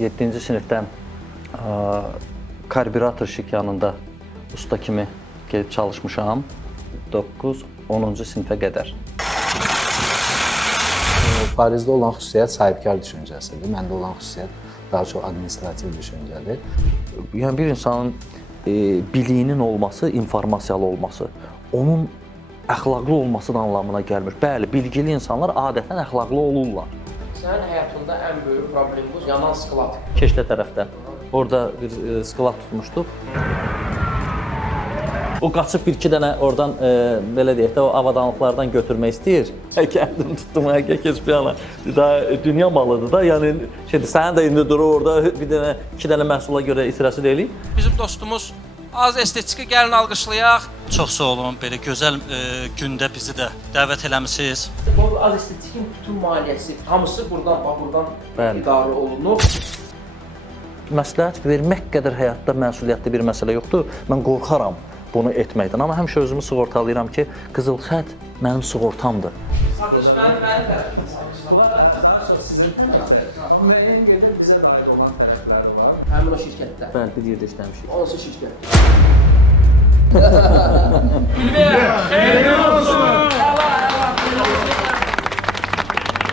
7-ci sinifdə karbürator şirkətində usta kimi gedib çalışmışam. 9-10-cu sinifə qədər. Parizdə olan xüsusiyyət sahibkar düşüncəsidir. Məndə olan xüsusiyyət daha çox administrativ düşüncədir. Yəni bir insanın biliyinin olması, informasiyalı olması, onun əxlaqlı olması da anlamına gəlmir. Bəli, bilgili insanlar adətən əxlaqlı olurlar. Sənin həyatında ən böyük problem bu yanan sklat. Keşlə tərəfdən. Orada bir sklat tutmuşduq. O qaçıb bir-iki dənə oradan, belə deyək də, o avadanlıqlardan götürmək istəyir. Gəldim, tutdum, keç bir yana. Daha dünya malıdır da, yəni sənin də indi durur orada bir dənə, iki dənə məhsula görə itirəsi deyilik. Bizim dostumuz Az Estetika gəlin alqışlayaq. Çox sağ olun, belə gözəl gündə bizi də dəvət eləmisiniz. Bu Az Estetikin bütün maliyyəsi, hamısı buradan idarə olunur. Məsləhət vermək qədər həyatda məsuliyyətli bir məsələ yoxdur. Mən qorxaram bunu etməkdən. Amma həmişə özümü sığortalayıram ki, qızıl xətt mənim sığortamdır. Buradadır. Bunlar daha çox sizin tərəfdə. Amma müəyyən qədər bizə də aid olan tərəfləri var. Həmin o şirkətdə. Bəli, bir yerdə işləmişik. Onası şirkət.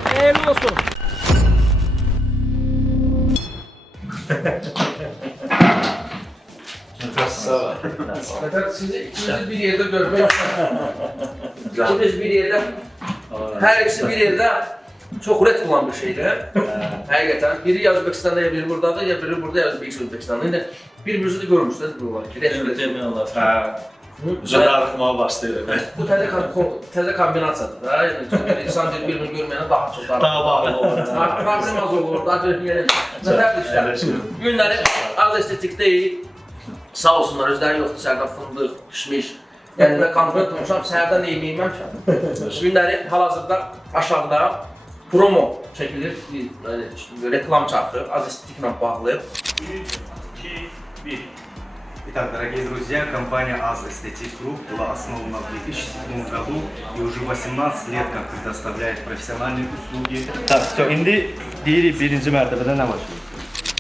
Hayırlı olsun. Sizi ikinizi bir yerde görmek. İkiniz bir yerde, her ikisi bir yerde çok üret bulan bir şeydi. Hakikaten biri Özbekistan'da ya biri buradadır ya biri burada ya Özbekistan'da. Yine birbirinizi de görmüşsünüz bu var. Darıxmağa başlayır. Bu təzə kombinasiyadır da. Yəni insan bir-birini görməyənə daha çox Daha bağlı olur. problem az olur da. Yəni nətər işlər. Günləri Az Estetik deyil. Sağ olsunlar, özləri yoxdur, səhərdən fındıq, kişmiş. Yəni mən kontrol tutmuşam, səhərdən nə yeməyim ki? Günləri hal-hazırda aşağıda promo çəkilir, reklam çarxı, Az Estetiklə bağlı. 3, 2, 1. Итак, дорогие друзья, компания Az Estetik Group была основана в 2007 году и уже 18 лет как предоставляет профессиональные услуги. Так, все, indi deyirik birinci mərtəbədə nə var?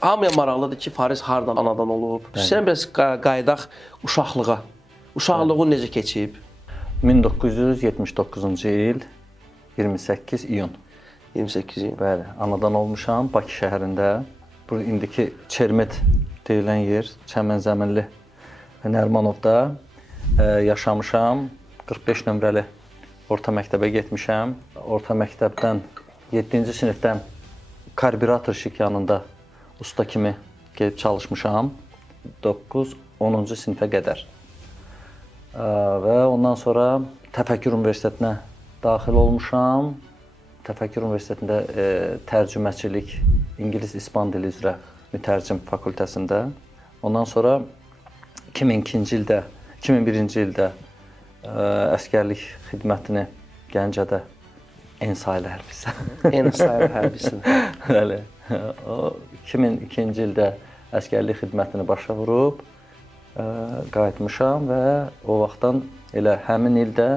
Hamıya maraqlıdır ki, Fariz hardan anadan olub. Sən biraz qayıdaq uşaqlığa. Uşaqlığın necə keçib? 1979-cu il 28 iyun. 28 il. Bəli, anadan olmuşam Bakı şəhərində. Bu indiki Çermet deyilən yer, Çəmənzəminli Nərmanovda yaşamışam. 45 nömrəli orta məktəbə getmişəm. Orta məktəbdən 7-ci sinifdən karbürator şirkətində usta kimi gedib çalışmışam. 9-10-cu sinifə qədər. Və ondan sonra Təfəkkür Universitetinə daxil olmuşam. Təfəkkür Universitetində tərcüməçilik, İngilis-İspan dili üzrə mütərcim fakültəsində. Ondan sonra 2002-ci ildə, 2001-ci ildə əsgərlik xidmətini Gəncədə Ensaylı hərbisə. Ensaylı hərbisinə. Bəli. O 2002-ci ildə əsgərlik xidmətini başa vurub qayıtmışam və o vaxtdan elə həmin ildə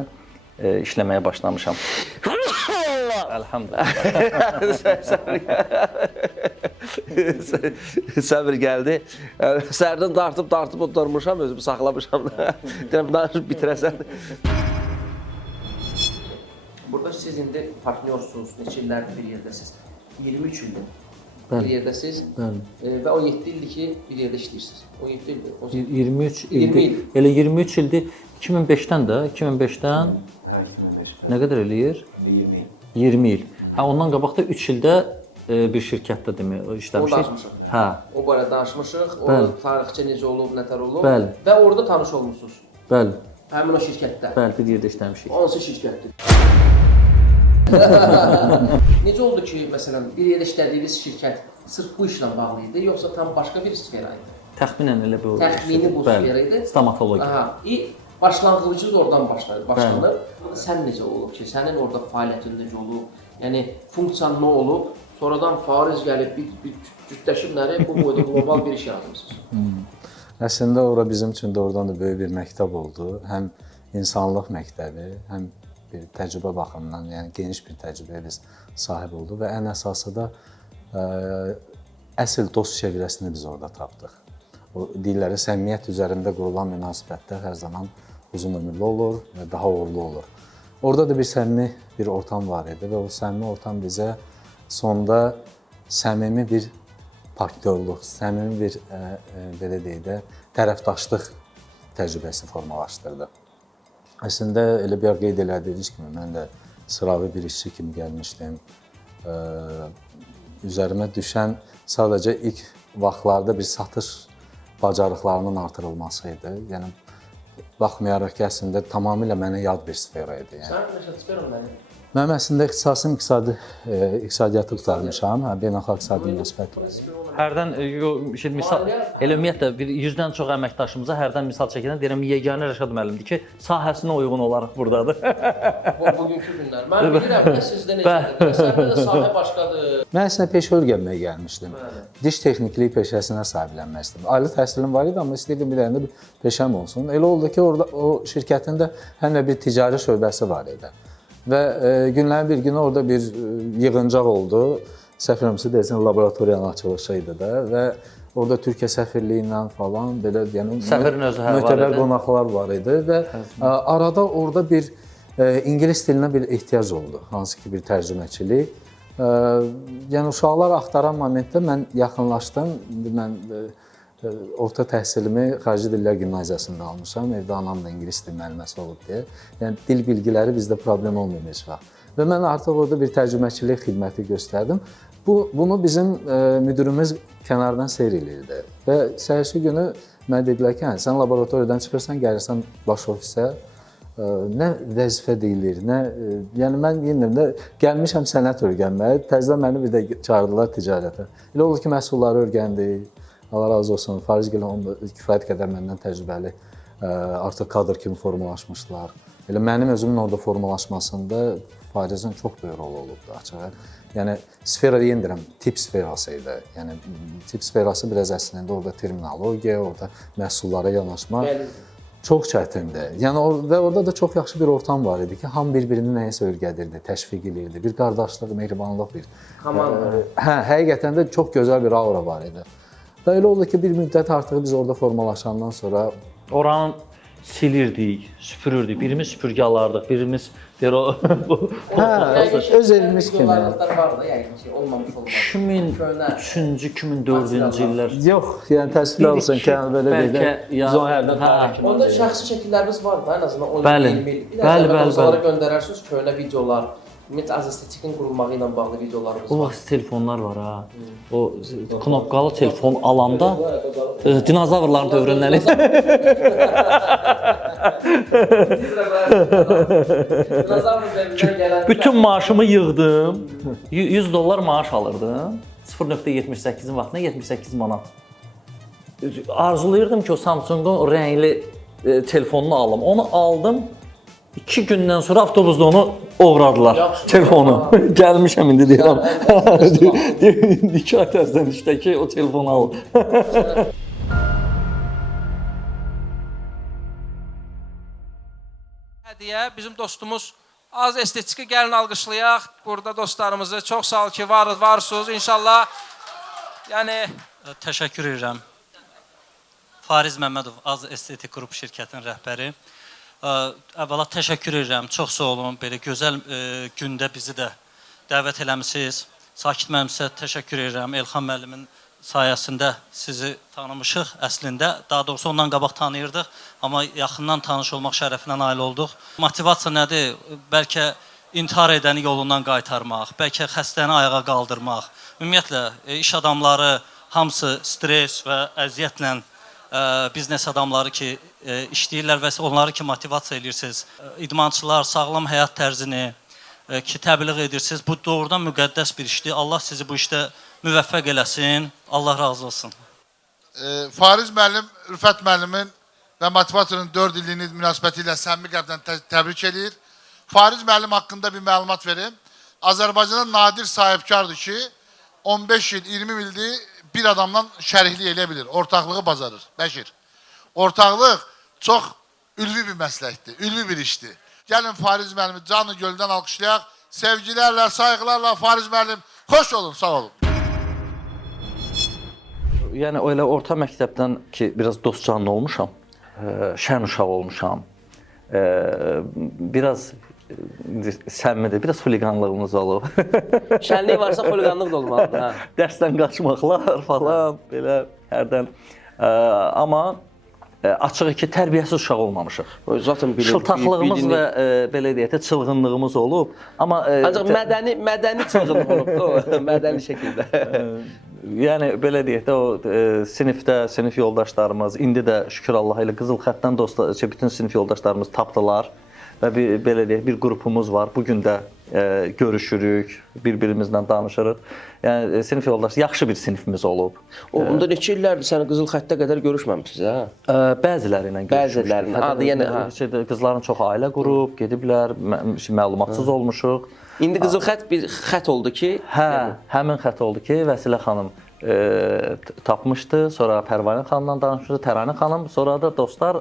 işləməyə başlamışam. Səbir gəldi. Sərdən dartıb oturmuşam, özümü saxlamışam. Deyirəm, danışıb bitirəsən. Burada siz indi partnyorsunuz, neçə illərdir bir yerdəsiz? 23 ildir bir yerdəsiz və 17 ildir ki, bir yerdə işləyirsiniz. 17 ildir. 23 il. 20 il. Elə 23 ildir. 2005-dən də, 2005-dən Hə, 2005 bəli. nə qədər eləyir? 20 il. 20 il. Hə, ondan qabaq da 3 ildə bir şirkətdə demək Onu işləmişik. danışmışıq. Hə. O barədə danışmışıq. O Bəli. tarixçə necə olub, nətər olub Bəli. və orada tanış olmusunuz. Bəli. Həmin o şirkətdə. Bəli, bir yerdə işləmişik. O hansı şirkətdir? Necə oldu ki, məsələn, bir yerdə işlədiyiniz şirkət sırf bu işlə bağlı idi, yoxsa tam başqa bir sfera idi? Təxminən elə bu. Təxmini bu Bəli, sfera idi. Stomatologiya. Aha. Başlanğıcınız oradan başlanır. Sən necə olub ki, sənin orada fəaliyyətin necə olub? Yəni funksiyan nə olub? Sonradan Fariz gəlib bir cütləşibləri bu boyda qlobal bir iş yaratmısınız. Əslində ora bizim üçün doğrudan da böyük bir məktəb oldu. Həm insanlıq məktəbi, həm bir təcrübə baxımından, yəni geniş bir təcrübəyə biz sahib olduq və ən əsası da əsl dost çevrəsini biz orada tapdıq. O deyirlər, səmimiyyət üzərində qurulan münasibətlər hər zaman uzun ömürlü olur və daha uğurlu olur. Orada da bir səmimi bir ortam var idi və o səmimi ortam bizə sonda səmimi bir partnyorluq, səmimi bir belə deyək də tərəfdaşlıq təcrübəsi formalaşdırdı. Əslində elə bir qeyd elədiyiniz kimi mən də sıravi bir işçi kimi gəlmişdim. Üzərimə düşən sadəcə ilk vaxtlarda bir satış bacarıqlarının artırılması idi. Yəni baxmayaraq ki, əslində tamamilə mənə yad bir sfera idi. Sən necə sferan nədir? Mənim əslində ixtisasım iqtisadiyyatı qurtarmışam, beynəlxalq iqtisadi münasibətləri. Hərdən misal ümumiyyətlə bir 100-dən çox əməkdaşımıza hərdən misal çəkəndə deyirəm yeganə Rəşad müəllimdir ki, sahəsinə uyğun olaraq burdadır. Bugünkü günlər. Mən bilirəm də sizdə necədir. Səndə də sahə başqadır. Mən əslində peşə öyrənməyə gəlmişdim. Diş texnikliyi peşəsinə sahiblənmək istedim. Ali təhsilim var idi, amma istəyirdim bir dənə bir peşəm olsun. Elə oldu ki, orada o şirkətin də həm də bir ticari şöbəsi var idi. Və günlərin bir günü orada bir yığıncaq oldu. Səhv eləmirəmsə deyəsən laboratoriyanın açılışı idi də və orada Türkiyə səfirliyi ilə falan belə yəni Səfirin özü var idi. Mötəbər qonaqlar var idi və arada orada bir ingilis dilinə bir ehtiyac oldu, hansı ki bir tərcüməçilik. Yəni uşaqlar axtaran momentdə mən yaxınlaşdım. Mən orta təhsilimi xarici dillər gimnaziyasında almışam. Evdə anam da ingilis dil müəlliməsi olub deyə. Yəni dil bilgiləri bizdə problem olmuyor heç vaxt. Və mən artıq orada bir tərcüməçilik xidməti göstərdim. Bunu bizim müdürümüz kənardan seyr eləyirdi. Və səhərsi günü mənə dedilər ki, sən laboratoriyadan çıxırsan, gəlirsən baş ofisə. Nə vəzifə deyilir, nə... Yəni mən yenə də gəlmişəm sənət öyrənməyə. Təzədən məni bir də çağırdılar ticarətə. Elə oldu ki, məhsulları öyrəndik. Allah razı olsun, Fariz Gilə onda kifayət qədər məndən təcrübəli, artıq kadr kimi formalaşmışdılar. Elə mənim özümün orada formalaşmasında Farizin çox böyük rolu olubdu açığı. Yəni sfera deyirəm, tip sferası idi. Yəni tip sferası biraz əslində orada terminologiya, orada məhsullara yanaşmaq çox çətindir. Yəni və orada da çox yaxşı bir ortam var idi ki, hamı bir-birini nəyəsə öyrədirdi, təşviq edirdi. Bir qardaşlıq, mehribanlıq, bir Komanda. Həqiqətən də çox gözəl bir aura var idi. Və elə oldu ki, bir müddət artıq biz orada formalaşandan sonra Oranı silirdik, süpürürdük. Birimiz süpürgə alardıq, birimiz öz evimiz kimi. Videolarımızlar var da, yəqin ki, olmamış olmaz. 2003-cü, 2004-cü illər. Yox, yəni təəssüflər olsun ki, belə deyək, biz onu hərdən tarix kimi Orada ancaq. şəxsi şəkilləriniz var da, ən azından 10 Bəli. 20 il. Bəli. Onlara göndərərsiniz köhnə videolar. Ümumiyyətlə azestetikin qurulmağı ilə bağlı videolarınız O var. vaxt telefonlar var ha. O knopkalı telefon alanda dinozavrların dövründən idi. Bütün maaşımı yığdım. $100 maaş alırdım. 0.78-in vaxtına 78 manat. Arzulayırdım ki, o Samsung'un o rəngli telefonunu alım. Onu aldım. 2 gündən sonra avtobusda onu uğradılar. Telefonu. Gəlmişəm indi deyirəm. 2 ay təzədən işdəki o telefonu al. Hədiyyə bizim dostumuz Az Estetika gəlin alqışlayaq. Burada dostlarımızı çox sağ ol ki, varsınız. İnşallah yəni Təşəkkür edirəm. Fariz Məmmədov, Az Estetik Qrup şirkətinin rəhbəri. Əvvəla təşəkkür edirəm, çox sağ olun. Belə gözəl gündə bizi də dəvət eləmisiniz. Sakit müəllimsə təşəkkür edirəm. Elxan müəllimin sayəsində sizi tanımışıq əslində. Daha doğrusu ondan qabaq tanıyırdıq, amma yaxından tanış olmaq şərəfinə nail olduq. Motivasiya nədir? Bəlkə intihar edəni yolundan qaytarmaq, bəlkə xəstəni ayağa qaldırmaq. Ümumiyyətlə, iş adamları hamısı stres və əziyyətlə biznes adamları ki, işləyirlər və onları ki, motivasiya edirsiniz. İdmançılar sağlam həyat tərzini ki, təbliğ edirsiniz. Bu doğrudan müqəddəs bir işdir. Allah sizi bu işdə müvəffəq eləsin. Allah razı olsun. Fariz müəllim, Rüfət müəllimin və motivatorun 4 illiyini münasibəti ilə səmimi qəlbdən təbrik edir. Fariz müəllim haqqında bir məlumat verim. Azərbaycanda nadir sahibkardır ki, 15 il, 20 ildir bir adamla şəriklik eləyə bilir, ortaqlığı bacarır. Bəşir, ortaqlıq çox ülvi bir məsləkdir, ülvi bir işdir. Gəlin Fariz müəllimi canı göldən alqışlayaq. Sevgilərlə, saygılarla Fariz müəllim, xoş olun, sağ olun. yəni elə orta məktəbdən ki, biraz dost canlı olmuşam, şən uşaq olmuşam, biraz səmimidir, biraz xuliqanlığımız olub. Şənlik varsa xuliqanlıq da olmalıdır. Hə. Dərsdən qaçmaqlar falan, belə hərdən. Amma açığı ki, tərbiyəsiz uşaq olmamışıq. Zaten Şıltaqlığımız və belə deyək də çılğınlığımız olub. Amma ancaq mədəni çılğınlıq olubdu, mədəni şəkildə. yəni belə deyək də o sinif yoldaşlarımız indi də şükür Allaha ilə qızıl xəttdən bütün sinif yoldaşlarımız tapdılar və belə deyək bir qrupumuz var. Bu gün də görüşürük, bir-birimizlə danışırıq. Yəni sinif yoldaş yaxşı bir sinifimiz olub. Onda neçə illərdir sən qızıl xəttə qədər görüşməmisiniz, hə? Bəziləri ilə görüşmüşük. Bəzilərinin adı yəni qızların çoxu ailə qurub, gediblər, məlumatsız olmuşuq. İndi qızıl xətt bir xətt oldu ki, Həmin xətt oldu ki, Vəsilə xanım tapmışdı, sonra Pərvanə xanımla danışmışdı, Təranə xanım, sonra da dostlar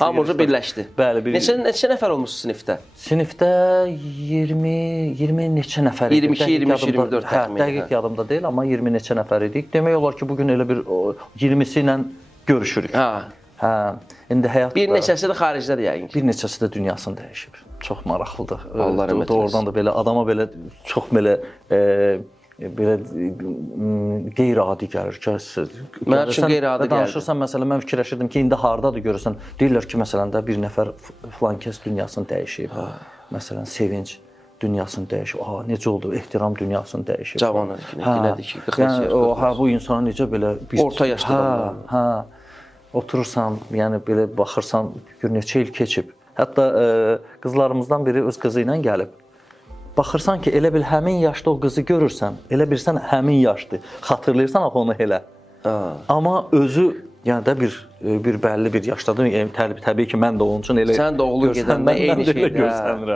hamıca birləşdi. Bəli, Neçə nəfər olmusunuz sinifdə? Sinifdə 20 neçə nəfər idi. 22, 23, 24 təxminən. Dəqiq yadımda deyil, amma 20 neçə nəfər idik. Demək olar ki, bu gün elə bir 20-si ilə görüşürük. Hə. İndi həyat Bir neçəsi də xaricdədir yəqin ki. Bir neçəsi də dünyasını dəyişib. Çox maraqlıdır. Allah rəhmət eləsin. Oradan da belə adama belə çox belə qeyri-adi gəlir ki, Mənim üçün qeyri-adi gəldi. Danışırsan, məsələn, mən fikirləşirdim ki, indi hardadır görürsən, deyirlər ki, məsələn də bir nəfər filan kəs dünyasını dəyişib. Məsələn, sevinc dünyasını dəyişib. Necə oldu? Ehtiram dünyasını dəyişib. Cavan nədir ki, 40 yəni, bu insana necə belə bir orta yaşlı adamlar. Hə. Oturursan, yəni belə baxırsan, gör neçə il keçib. Hətta qızlarımızdan biri öz qızı ilə gəlib. Baxırsan ki, elə bil həmin yaşda o qızı görürsən, elə bilsən həmin yaşdır. Xatırlayırsan axı onu elə. Amma özü yəni də bir bəlli bir yaşdadır. Yəni təbii ki, mən də onun üçün elə sən də oğlun gedəndə eyni şeydir.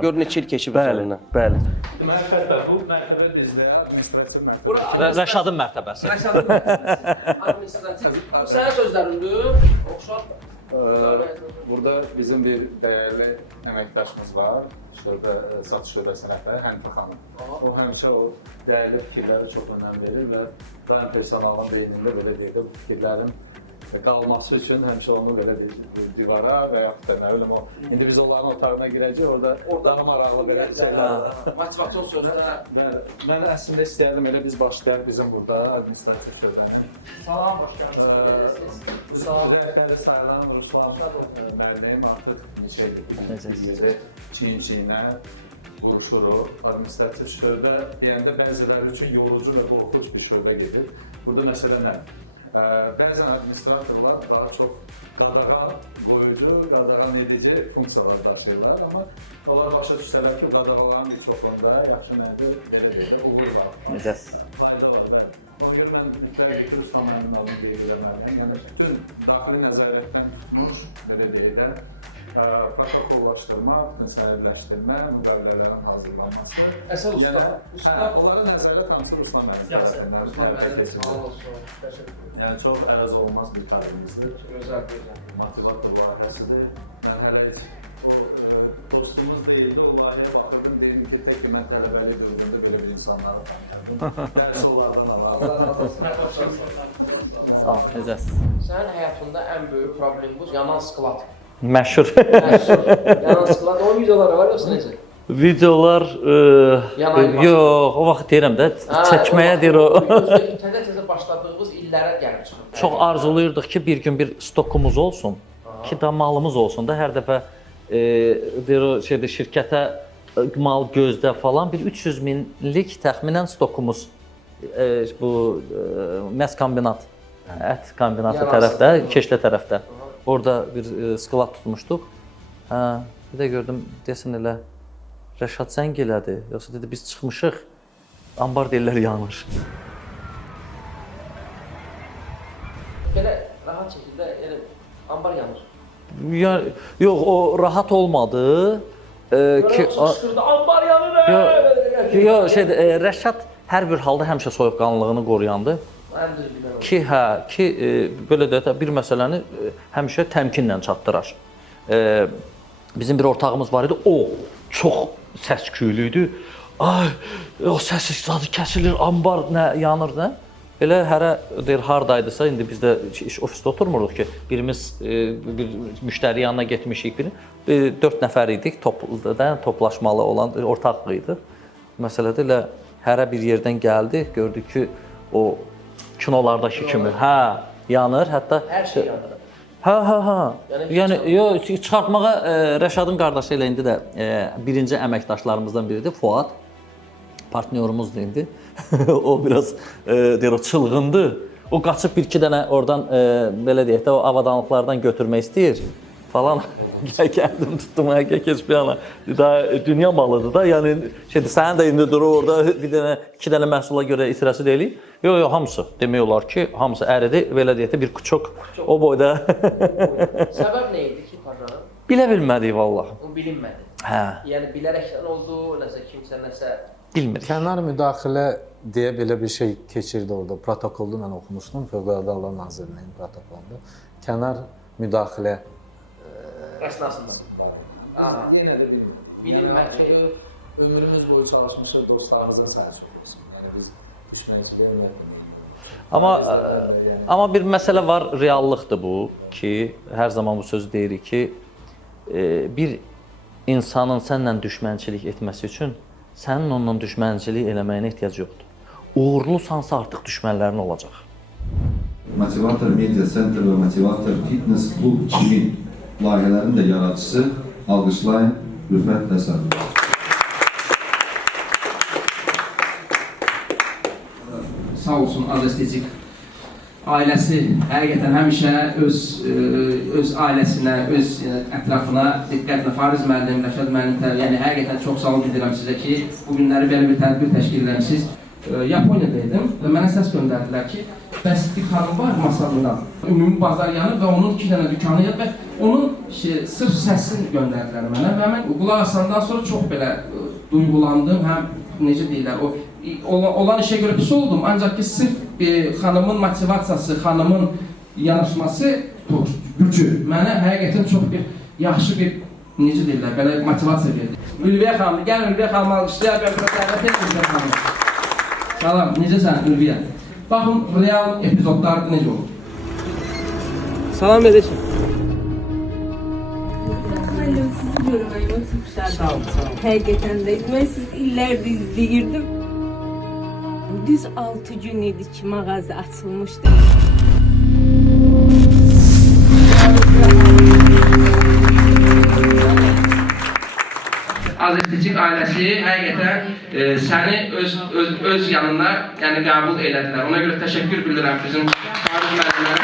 Gör neçə il keçib üzərindən. Bəli. Deməli Fəth bəy, bu mərtəbə bizdə administrativ mərtəbə kimi. Rəşadın mərtəbəsi. Rəşadın mərtəbəsi. Sənin sözlərində oxşar. Burada bizim bir dəyərli əməkdaşımız var, satış şöbəsinin rəhbəri Hənifə xanım. O həmişə o dəyərli fikirlərə çox önəm verir və daim personalın beynində belə deyək də bu fikirlərin qalması üçün həmişə onu belə bu divara və yaxud da nə bilim o indi biz onların otağına girəcəyik, orada daha maraqlı belə şeylər var. Motivasiyon sözlər. Bəli. Mən əslində istəyərdim elə biz başlayaq bizim burada administrativ şöbənin Salam, xoş gəlmisiniz. Rəhbəri sayılan Ruslan müəllim artıq neçə ildir ki biz bir yerdə çiyin-çiyinə vuruşuruq. Administrativ şöbə deyəndə bəziləri üçün yorucu və qorxunc bir şöbə gedir. Burada məsələ nədir? Bəzən administratorlar daha çox qadağan qoyucu, qadağan edici funksiyalar daşıyırlar, amma onlar başa düşsələr ki, qadağaların bir çoxunda yaxşı mənada belə deyək də uğur var. Fayda var, bəli. Ona görə mən mütləqdir ki, Ruslan müəllimin adını qeyd eləməliyəm. Yəni bütün daxili nəzarətdən tutmuş, belə deyək də, protokollaşdırma, bütün sənədləşdirmə, müqavilələrin hazırlanması. Yəni onlara nəzarət hamısı Ruslan müəllim tərəfindən həyata keçirilir. Yəni çox əvəz olunmaz bir kadrımızdır. Motivator layihəsidir. Mən hələ heç o dostumuz deyildi, o layihəyə baxırdım, deyirdim ki, tək ki mən tələbəlik dövründə belə bir insanları tanıyardım. Dərsi onlardan alardım. Sənin həyatında ən böyük problem bu yanan sklat. Məşhur. Yanan sklat, onun videoları var yoxsa necə? Videolar yox, o vaxt deyirəm də çəkməyə deyir o. Təzə başladığımız illərə gəlib çıxır. Çox arzuluyurduq ki, bir gün bir stokumuz olsun, ki da malımız olsun da hər dəfə deyir o şeydə şirkətə mal gözdə falan bir 300 minlik təxminən stokumuz bu məs kombinat, ət kombinatı tərəfdə, Keşlə tərəfdə. Orada bir sklad tutmuşduq. Bir də gördüm, desin elə Rəşad zəng elədi, yoxsa dedi biz çıxmışıq, ambar deyirlər yanır. Belə rahat şəkildə, yəni ambar yanır. Yox, o rahat olmadı. Çıxışqırdı, ambar yanır! Yox, Rəşad hər bir halda həmişə soyuqqanlılığını qoruyandı. Ən düzgünən olur. Ki, belə də bir məsələni həmişə təmkinlə çatdırar. Bizim bir ortağımız var idi, o çox səs-küylü idi. Ay, o səs zadı kəsilir, ambar nə yanır, nə? Belə hərə deyir hardaydısa, indi biz də iş ofisdə oturmuruq ki, birimiz bir müştəri yanına getmişik, 4 nəfər idik, toplaşmalı olan ortaq idi. Məsələdə elə hərə bir yerdən gəldi, gördük ki, o kinolardakı kimi, yanır, hətta Hər şey yanır. Yəni çıxartmağa Rəşadın qardaşı elə indi də birinci əməkdaşlarımızdan biridir, Fuad. Partnyorumuzdur indi. O biraz deyir o çılğındır. O qaçıb bir-iki dənə oradan belə deyək də o avadanlıqlardan götürmək istəyir falan. Gəldim tutdum keç bir ana. Daha dünya malıdır da. Yəni sənin də indi durur orada bir dənə, 2 dənə məhsula görə itirazı deyil. Yox, hamısı. Demək olar ki, hamısı əridi. Belə deyək də bir kuçok o boyda. Səbəb nə idi ki, parların? Bilə bilmədik vallah. O bilinmədi. Hə. Yəni bilərəkdən oldu, nəsə kimsə nəsə Bilmirik. Kənar müdaxilə deyə belə bir şey keçirdi orada. Protokolda mən oxumuşdum, Fövqəladə Hallar Nazirliyinin protokolunda. Kənar müdaxilə əsnasında var idi. Biz yenə də bilmədik. Yəni açığı ömrümüz boyu çalışmışıq, dostlarımızdan sayı çox olsun. Yəni biz düşmənçiliyə ümumiyyətlə meyilli olmamışıq. Fariz də mən də yəni. Amma bir məsələ var, reallıqdır bu ki, hər zaman bu sözü deyirik ki, bir insanın səninlə düşmənçilik etməsi üçün sənin onunla düşmənçilik eləməyinə ehtiyac yoxdur. Uğurlusansa artıq düşmənlərin olacaq. Motivator Media Center və Motivator Fitness Klub Çivin layihələrin də yaradıcısı, alqışlayın, Rüfət Həsənov. sağ olsun Az Estetik ailəsi həqiqətən həmişə öz ailəsinə, öz ətrafına diqqətlə Fariz müəllim, Rəşad müəllim, yəni həqiqətən çox sağ olun bildirəm sizə ki, bu günləri belə bir tədbir təşkil eləmişsiniz. Yaponiyadaydım və mənə səs göndərdilər ki, bəs bir xanım var masanından, ümumi bazar yanı və onun 2 dənə dükanı və onun sırf səsini göndərdilər mənə və mən qulaq asandan sonra çox belə duyğulandım, həm necə deyirlər, olan işə görə pis oldum, ancaq ki sırf xanımın motivasiyası, xanımın yanaşması gücü mənə həqiqətən çox bir yaxşı bir, necə deyirlər, belə motivasiya verdi. Ülviyə xanım, gəlin Ülviyə xanım alqışlayaq, dəvət edin Ülviyə xanım. Salam, necəsən Ülviyə? Baxın, real epizodlar necə olur? Salam edəsin. Alo, sizi görməyimə çox şadam. Həqiqətən də, mən sizi illərdir izləyirdim. Düz 6 gün idi ki, mağaza açılmışdı. Az Estetik ailəsi həqiqətən səni öz yanına qəbul elədilər. Ona görə təşəkkür bildirəm bizim Fariz müəllimlərə.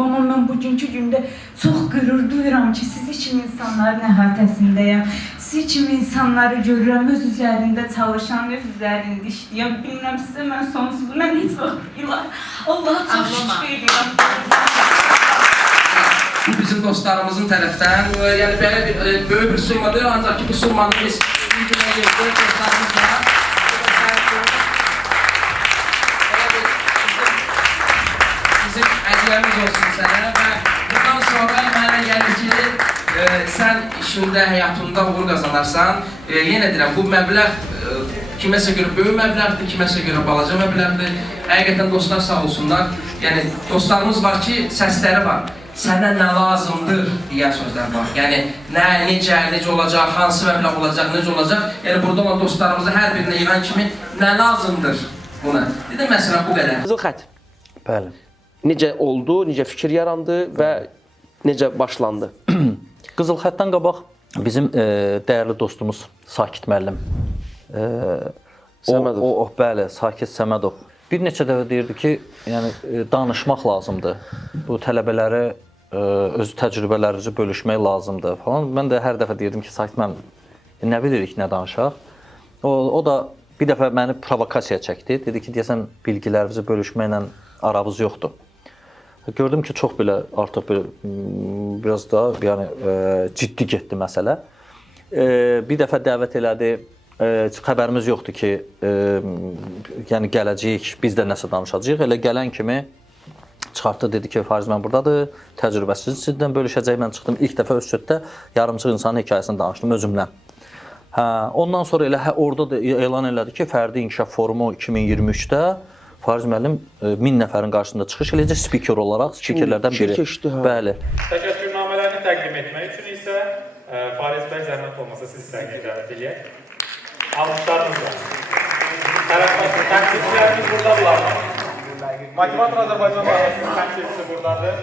Amma mən bugünkü gündə çox qürur duyuram ki, siz kimi insanların əhatəsindəyəm. Siz kimi insanları görürəm, öz üzərində çalışan, öz üzərində işləyəm. Bilmirəm sizə mən sonsuz, mən heç vaxt bilir. Allaha çox şükür edirəm. Bu bizim dostlarımızın tərəfdən, yəni belə bir böyük bir summadır, ancaq ki bu summanı biz bir-birine yığdıq dostlarımızla. Bizim ədiyəmiz olsun sənə və bundan sonra mənə gəlir ki, sən işində, həyatında uğur qazanarsan. Yenə deyirəm, bu məbləğ kiməsə görə böyük məbləğdir, kiməsə görə balaca məbləğdir. Həqiqətən dostlar sağ olsunlar. Yəni dostlarımız var ki, səsləri var. Sənə nə lazımdır deyən sözlər var. Yəni, necə olacaq, hansı məbləğ olacaq, necə olacaq. Yəni, burada olan dostlarımızı hər birinə yığan kimi nə lazımdır buna. Dedim, məsələn, bu qədər. Qızıl xət. Bəli. Necə oldu, necə fikir yarandı və necə başlandı? Qızıl xətdən qabaq bizim dəyərli dostumuz Sakit müəllim. Səmədov. Bəli, Sakit Səmədov. Bir neçə dəfə deyirdi ki, yəni danışmaq lazımdır. Bu tələbələri öz təcrübələrinizi bölüşmək lazımdır falan. Mən də hər dəfə deyirdim ki, Sakit müəllim, nə bilirik, nə danışaq. O da bir dəfə məni provokasiya çəkdi. Dedi ki, deyəsən bilgilərinizi bölüşməklə aramız yoxdur. Gördüm ki, çox belə artıq biraz da yəni ciddi getdi məsələ. Bir dəfə dəvət elədi. Xəbərimiz yoxdur ki, yəni gələcəyik, biz də nəsə danışacağıq. Elə gələn kimi çıxartdı, dedi ki, Fariz mən buradadır, təcrübəsiz sizdən bölüşəcək. Mən çıxdım ilk dəfə öz sözdə yarımçıq insanın hekayəsini danışdım özümlə. Hə, ondan sonra elə orada da elan elədi ki, Fərdi İnkişaf Forumu 2023-də Fariz müəllim 1000 nəfərin qarşısında çıxış eləyəcək spiker olaraq, spikerlərdən biri. Bəli. Təşəkkürnamələrini təqdim etmək üçün isə Fariz bəy zəhmət olmasa sizi səhnəyə dəvət edək. Alqışlarınızla. Təmsilçilərimiz buradadılar. Motivator Azərbaycan Layihəsinin təmsilçisi buradadır.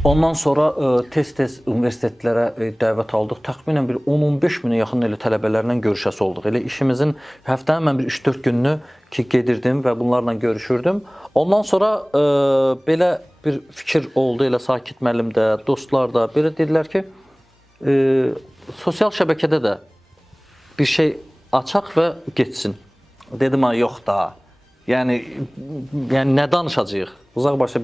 Ondan sonra tez-tez universitetlərə dəvət aldıq. Təxminən bir 10-15 minə yaxın elə tələbələrlə görüşəsi olduq. Elə işimizin həftənin mən bir 3-4 gününü ki gedirdim və bunlarla görüşürdüm. Ondan sonra belə bir fikir oldu elə Sakit müəllim də, dostlar da belə dedilər ki, sosial şəbəkədə də bir şey açaq və getsin. Dedim ha, yox da. Yəni nə danışacağıq? Uzaqbaşı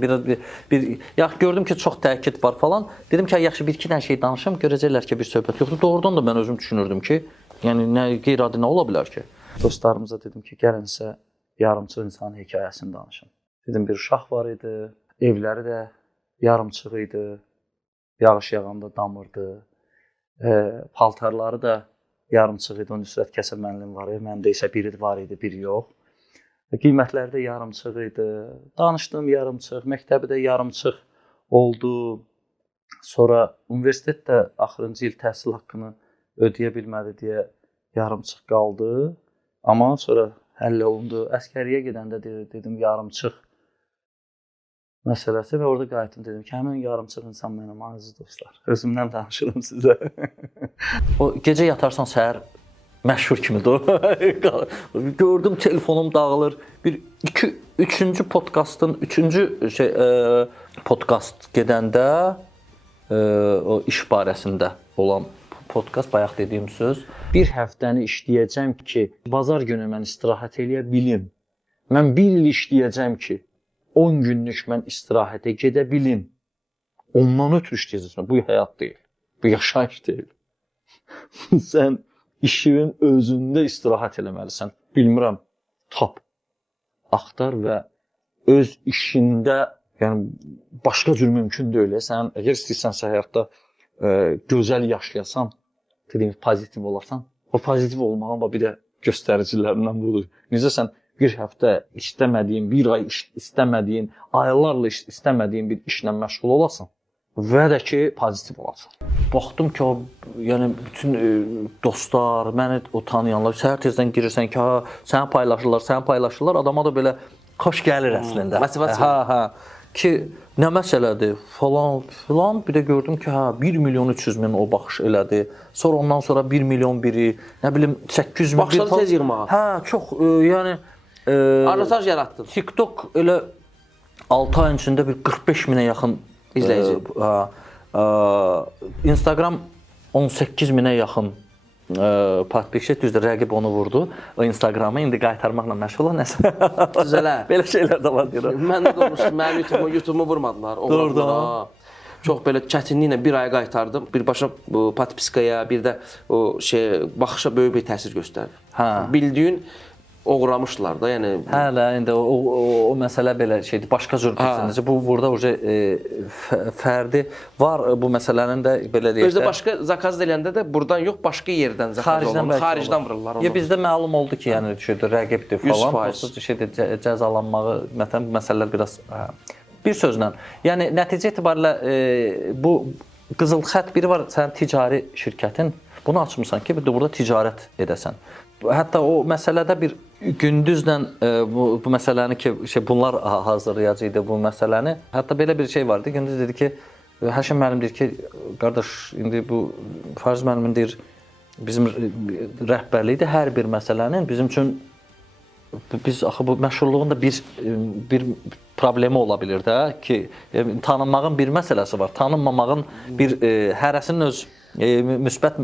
yaxşı gördüm ki, çox təkid var falan. Dedim ki, yaxşı bir-iki dənə şey danışım, görəcəklər ki, bir söhbət yoxdur. Doğrudan da mən özüm düşünürdüm ki, yəni nə qeyri-adi nə ola bilər ki? Dostlarımıza dedim ki, gəlin sizə yarımçıq insanın hekayəsini danışım. Dedim, bir uşaq var idi, evləri də yarımçıq idi, yağış yağanda damırdı, paltarları da yarımçıq idi, onun Nüsrət Kəsəb müəllim var, məndə isə biri var idi, biri yox. Qiymətləri də yarımçıq idi, danışdığım yarımçıq, məktəbi də yarımçıq oldu. Sonra universitet də axırıncı il təhsil haqqını ödəyə bilmədi deyə yarımçıq qaldı. Amma sonra həll olundu. Əskəriyə gedəndə dedim yarımçıq məsələsi və orada qayıtdım, dedim ki, həmin yarımçıq insan mənim, aziz dostlar. Özümdən danışıram sizə. O gecə yatarsan səhər məşhur kimidir o. Gördüm telefonum dağılır. Bir üçüncü podkastın podkast gedəndə o iş barəsində olan podkast bayaq dediyim söz. Bir həftəni işləyəcəm ki, bazar günü mən istirahət eləyə bilim. Mən bir il işləyəcəm ki, 10 günlük mən istirahətə gedə bilim. Ondan ötürü işləyəcəksən. Bu həyat deyil. Bu yaşayış deyil. Sən işinin özündə istirahət eləməlisən. Bilmirəm, tap, axtar və öz işində, yəni başqa cür mümkün deyil. Sən əgər istəyirsənsə həyatda gözəl yaşayasan, dediyim pozitiv olarsan, o pozitiv olmağın bir də göstəricilərindən budur. Necə sən bir həftə istəmədiyin, bir ay istəmədiyin, aylarla istəmədiyin bir işlə məşğul olasan və də ki, pozitiv olasan. Baxdım ki, yəni bütün dostlar, məni o tanıyanlar, səhər tezdən girirsən ki, səni paylaşırlar, adama da belə xoş gəlir əslində. Motivasiya. Ki, nə məsələdir, falan, bir də gördüm ki, 1.300.000 o baxış elədi. Sonra ondan sonra 1 milyon biri, nə bilim 800.000 Baxışları tez yığmağa. Çox, yəni Anotaj yaratdın. TikTok elə 6 ayın içində bir 45.000-ə yaxın izləyici. Instagram 18.000-ə yaxın podpişət, düzdür, rəqib onu vurdu. O Instagramı indi qaytarmaqla məşğul olan nəsə. Düzələ. Belə şeylər də var deyirəm. Mən də olmuşum, mənim YouTube-umu vurmadılar. Doğrudan. Çox belə çətinliklə bir aya qaytardım. Birbaşa podpiskaya, bir də o baxışa böyük bir təsir göstərdi. Bildiyin oğramışdılar da, yəni. Hələ indi o məsələ belə şeydir, başqa cür düşünürsə, bu burada fərdi var bu məsələnin də belə deyək də. Özdə başqa zakaz edəndə də buradan yox, başqa yerdən zakaz olunur, xaricdən vururlar onu. Bizdə məlum oldu ki, yəni rəqibdir falan, cəzalanmağı, məsələn, bu məsələlər biraz bir sözlə. Yəni nəticə etibarilə bu qızıl xətt biri var, sənin ticari şirkətin, bunu açmısan ki, bir də burada ticarət edəsən. Hətta o məsələdə bir gündüzlə bu məsələni ki, bunlar hazırlayacaqdı bu məsələni. Hətta belə bir şey vardı. Gündüz dedi ki, Həşim müəllim deyir ki, qardaş, indi bu Fariz müəllimin deyir, bizim rəhbərlikdə hər bir məsələnin bizim üçün biz axı bu məşğulluğun da bir problemi ola bilər də ki, tanınmağın bir məsələsi var. Tanınmamağın bir hərəsinin öz müsbət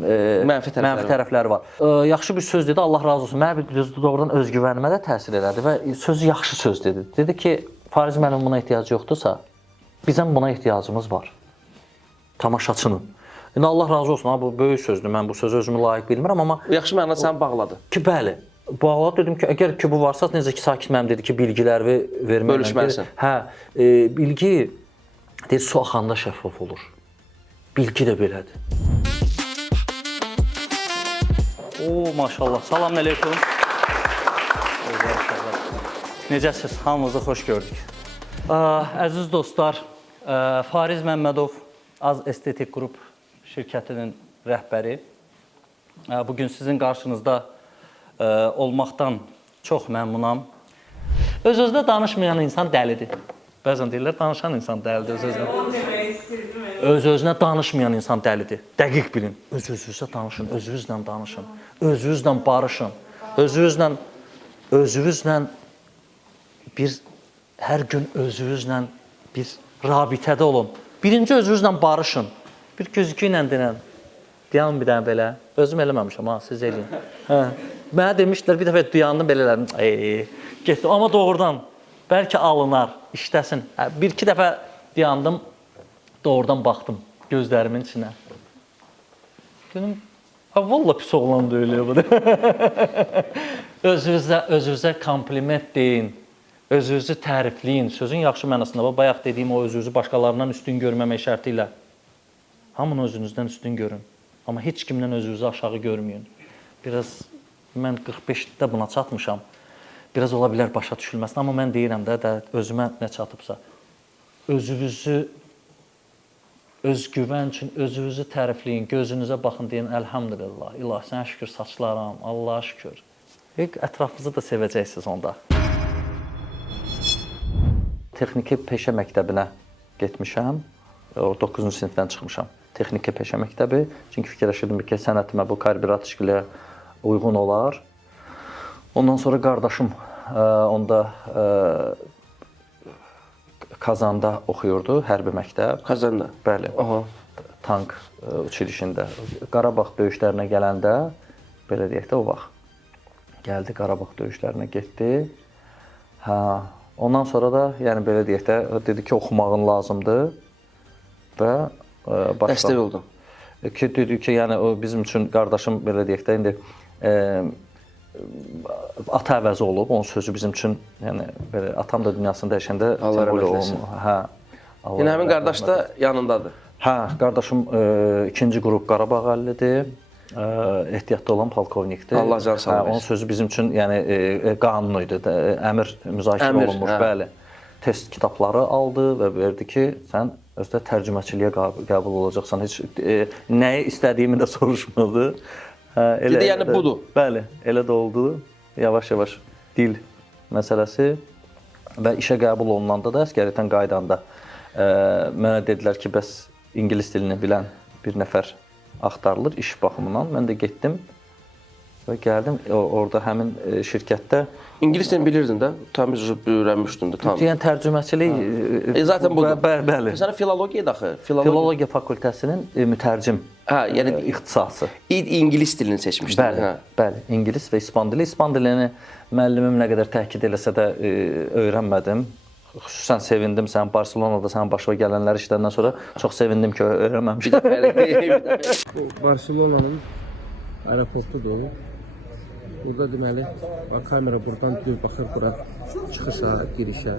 mənfi tərəfləri var. Yaxşı bir söz dedi, Allah razı olsun. Mənə bir doğrudan özgüvənimə də təsir elədi və sözü yaxşı söz dedi. Dedi ki, Fariz müəllim buna ehtiyacı yoxdursa, bizim buna ehtiyacımız var. Tamaşaçının. İndi Allah razı olsun, bu böyük sözdür. Mən bu sözü özümü layiq bilmirəm, amma yaxşı mənada səni bağladı. Ki, bəli. Bağladı, dedim ki, əgər ki bu varsa, necə ki Sakit müəllim dedi ki, bilgiləri verməliyəm. Bölüşməlisən. Bilgi deyir, su axanda şəffaf olur. Bilgi də belədir. Oo, maşallah. Salam əleykum. Necəsiz? Hamınızı xoş gördük. Əziz dostlar, Fariz Məmmədov Az Estetik Qrup şirkətinin rəhbəri. Bugün sizin qarşınızda olmaqdan çox məmnunam. Öz-özünə danışmayan insan dəlidir. Bəzən deyirlər, danışan insan dəlidir öz-özünə. Öz-özünə danışmayan insan dəlidir. Dəqiq bilin. Öz-özünüzə danışın, özünüzlə danışın. Özünüzlə barışın. Özünüzlə bir hər gün özünüzlə bir rabitədə olun. Birinci özünüzlə barışın. Bir gözükü ilə denən. Deyən bir dənə belə. Özüm eləməmişəm, ha, siz eləyin. Mənə demişdilər, bir dəfə duyandım belələrdim. Getdim, amma doğrudan, bəlkə alınar, işləsin. Bir-iki dəfə dayandım, doğrudan baxdım gözlərimin içinə. Dedim, valla pis oğlan da öyle bu. Özünüzə kompliment deyin, özünüzü tərifləyin. Sözün yaxşı mənasında, bayaq dediyim o özünüzü başqalarından üstün görməmək şərti ilə. Hamını özünüzdən üstün görün. Amma heç kimdən özünüzü aşağı görməyin. Biraz, mən 45-də buna çatmışam. Biraz ola bilər başa düşülməsin, amma mən deyirəm də özümə nə çatıbsa. Özünüzü, özgüvən üçün özünüzü tərifləyin, gözünüzə baxın, deyin, əlhamdülillah, ilah, sənə şükür saçlarım, Allaha şükür. Ətrafınızı da sevəcəksiniz onda. Texniki peşə məktəbinə getmişəm, 9-cu sinifdən çıxmışam. Texniki peşə məktəbi, çünki fikirləşirdim ki, sənətimə bu karbüratçiliyə uyğun olar. Ondan sonra qardaşım onda Kazanda oxuyurdu, hərbi məktəb. Kazanda? Bəli, tank uçilişində. Qarabağ döyüşlərinə gələndə, belə deyək də o vaxt gəldi, Qarabağ döyüşlərinə getdi. Ondan sonra da, yəni belə deyək də, dedi ki, oxumağın lazımdır və dəstək oldu. Dedi ki, yəni bizim üçün qardaşım, belə deyək də, indi ata əvəzi olub, onun sözü bizim üçün, yəni belə atam da dünyasını dəyişəndə Allah rəhmət eləsin. Yəni həmin qardaş da yanındadır. Hə, qardaşım 2-ci qrup Qarabağ əllidir. Ehtiyatda olan polkovnikdir. Allah can sağ olsun. Onun sözü bizim üçün yəni qanun idi. Əmr müzakirə olunmuş, bəli. Test kitabları aldı və verdi ki, sən özdə tərcüməçiliyə qəbul olacaqsan. Heç nəyi istədiyimi də soruşmadı. Dedi, yəni budur. Bəli, elə də oldu. Yavaş-yavaş dil məsələsi və işə qəbul olunanda da, əsgəriyyətdən qaydanda mənə dedilər ki, bəs ingilis dilini bilən bir nəfər axtarılır iş baxımından. Mən də getdim və gəldim orada həmin şirkətdə. İngilis dilini bilirdin də, təmiz öyrənmişdin də, tamam. Yəni tərcüməçilik zaten budur. Bəli. Məsələn, filologiya daxı. Filologiya fakültəsinin mütərcim yəni ixtisası. İngilis dilini seçmişdin. Bəli, bəli. İngilis və ispan dili. İspan dilini müəllimim nə qədər təkid eləsə də öyrənmədim. Xüsusən sevindim sən Barselonada sənin başına gələnləri işləndən sonra çox sevindim ki, öyrənməmişdim. Bu Barselonanın aeroportudur. Burada deməli, kamera buradan baxır bura çıxışa, girişə.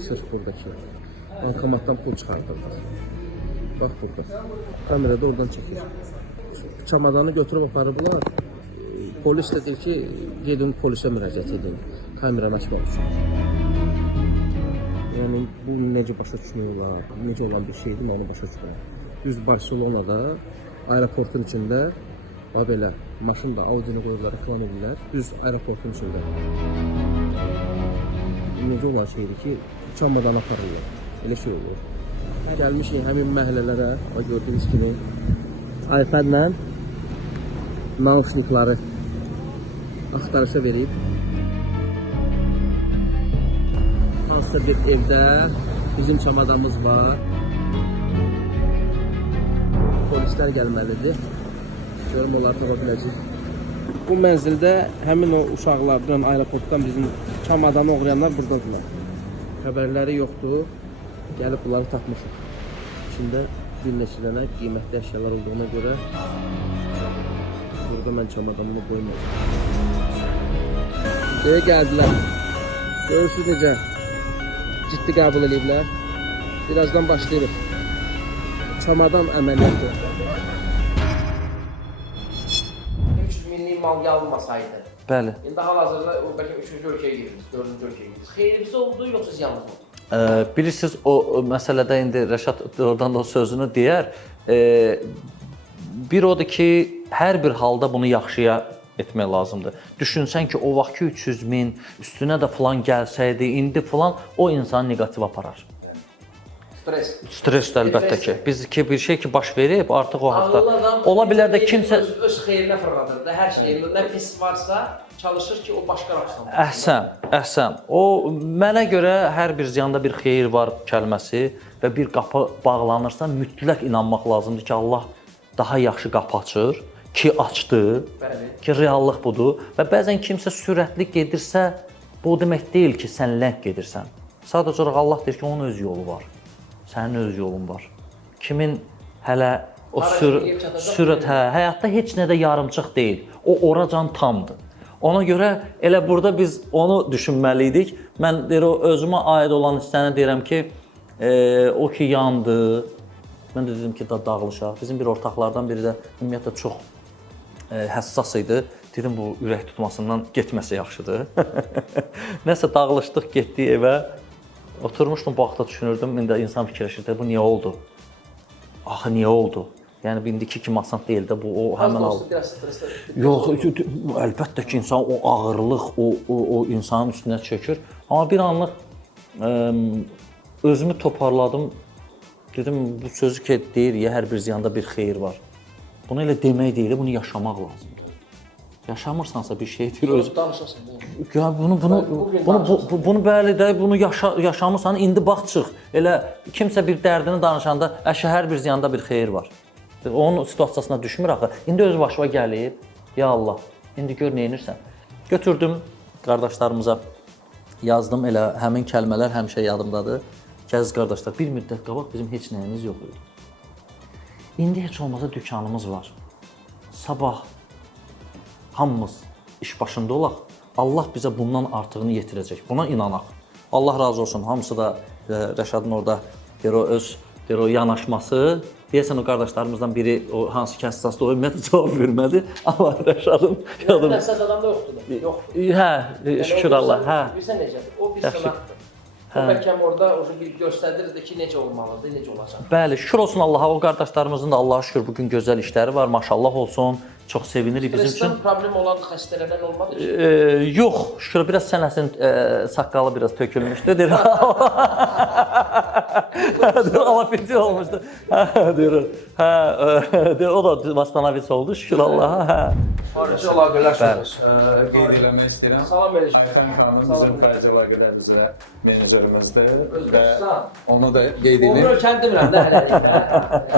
Sırf buradakı bankomatdan pul çıxardırdıq. Bax burada. Kamera da oradan çəkir. Çamadanı götürüb aparıblar. Polis də deyir ki, gedin polisə müraciət edin. Kameranı açmaq üçün. Yəni bu necə başa düşmək olar, necə olan bir şeydir, mən onu başa düşmürəm. Düz Barselonada, aeroportun içində, belə, maşın da Audi-ni qoyublar, reklam edirlər, düz aeroportun içində. Necə olan şeydir ki, çamadan aparırlar, elə şey olur. Gəlmişik həmin məhəllələrə, gördüyünüz kimi, iPad-lə nauşnikları axtarışa verib. Hansısa bir evdə bizim çamadanımız var. Polislər gəlməlidir. Görüm, onları tapa biləcək. Bu mənzildə həmin o uşaqlardan, aeroportdan bizim çamadanı oğrayanlar buradadırlar. Xəbərləri yoxdur. Gəlib bunları tapmışıq. İçində bir neçə dənə qiymətli əşyalar olduğuna görə burada mən çamadanımı qoymayacağım. Gəldilər. Görürsünüz necə ciddi qəbul ediblər. Birazdan başlayırıq. Çamadan əməliyyatı. 300 minlik mal alınmasaydı. Bəli. İndi hal-hazırda bəlkə 3-cü ölkəyə giririk, 4-cü ölkəyə giririk. Xeyirimiz oldu, yoxsa ziyanımız oldu? Bilirsiniz, o məsələdə indi Rəşad oradan da sözünü deyər. Bir odur ki, hər bir halda bunu yaxşıya etmək lazımdır. Düşünsən ki, o vaxtki 300 min, üstünə də falan gəlsəydi, indi falan o insanı negativ aparar. Yəni Stres əlbəttə ki. Biz bir şey ki baş verib, artıq o Ağıllı haqda adam ola bilər də kimsə öz xeyrinə fırladır da, hər şeyində nə pis varsa çalışır ki, o başqa rapsdan Əhsən, əhsən. O mənə görə hər bir ziyanda bir xeyir var kəlməsi və bir qapı bağlanırsa mütləq inanmaq lazımdır ki, Allah daha yaxşı qapı açır ki, açdı. Bəli. Ki, reallıq budur və bəzən kimsə sürətli gedirsə, bu demək deyil ki, sən ləng gedirsən. Sadəcə olaraq Allah deyir ki, onun öz yolu var. Sənin öz yolun var. Kimin hələ o sürət, həyatda heç nədə yarımçıq deyil. O oracan tamdır. Ona görə elə burada biz onu düşünməliydik. Mən deyir, o özümə aid olan hissəni deyirəm ki, o ki yandı. Mən də dedim ki, dağılışaq. Bizim bir ortaqlardan biri də ümumiyyətlə çox həssas idi. Dedim, bu ürək tutmasından getməsə yaxşıdır. Nəsə dağılışdıq, getdik evə. Oturmuşdum, bu vaxtda düşünürdüm. İndi insan fikirləşirdi, bu niyə oldu? Axı, niyə oldu? Yəni, indiki kimi asan deyil də, bu o həmin aldı. Biraz stresli. Yox, əlbəttə ki, insan o ağırlıq, o insanın üstünə çökür. Amma bir anlıq özümü toparladım. Dedim, bu sözü ki, deyir ya, hər bir ziyanda bir xeyir var. Bunu elə demək deyil, bunu yaşamaq lazımdır. Yaşamırsansa bir şey deyir öz. Ya bunu bəli də bunu yaşamırsan, indi bax çıx. Elə kimsə bir dərdini danışanda, hər bir ziyanda bir xeyir var. Onun situasiyasına düşmür axı. İndi öz başıma gəlib, ya Allah, indi gör nə edirsən. Götürdüm qardaşlarımıza, yazdım elə həmin kəlmələr həmişə yadımdadır. Gəziz qardaşlar, bir müddət qabaq bizim heç nəyimiz yox idi. İndi heç olmasa dükanımız var. Sabah hamımız iş başında olaq, Allah bizə bundan artığını yetirəcək. Buna inanaq. Allah razı olsun. Hamısı da Rəşadın orada öz yanaşması. Deyəsən o qardaşlarımızdan biri o hansı ki həssasdı, o ümumiyyətlə cavab vermədi. Amma Rəşadın Nədən həssas adam da yoxdur. Yox. Hə, şükür Allah. Hə. Bilirsən necədir? O bir sınaqdır. O bəlkəm orada bir göstərirdi ki, necə olmalıdır, necə olacaq. Bəli, şükür olsun Allaha. O qardaşlarımızın da Allaha şükür bugün gözəl işləri var. Maşallah olsun. Çox sevinirik bizim üçün. Stresdən problem olan xəstələrdən olmadı ki? Yox, şükür biraz sənəsin saqqalı biraz tökülmüşdü. Deyir. Alapiti olmuşdu. Deyir. O da vastanavit oldu. Şükür Allaha. Qeyd eləmək istəyirəm. Aytən xanım bizim xarici əlaqələr üzrə menejerimizdir və onu da qeyd edeyim. O ölkəni demirəm də hələlik.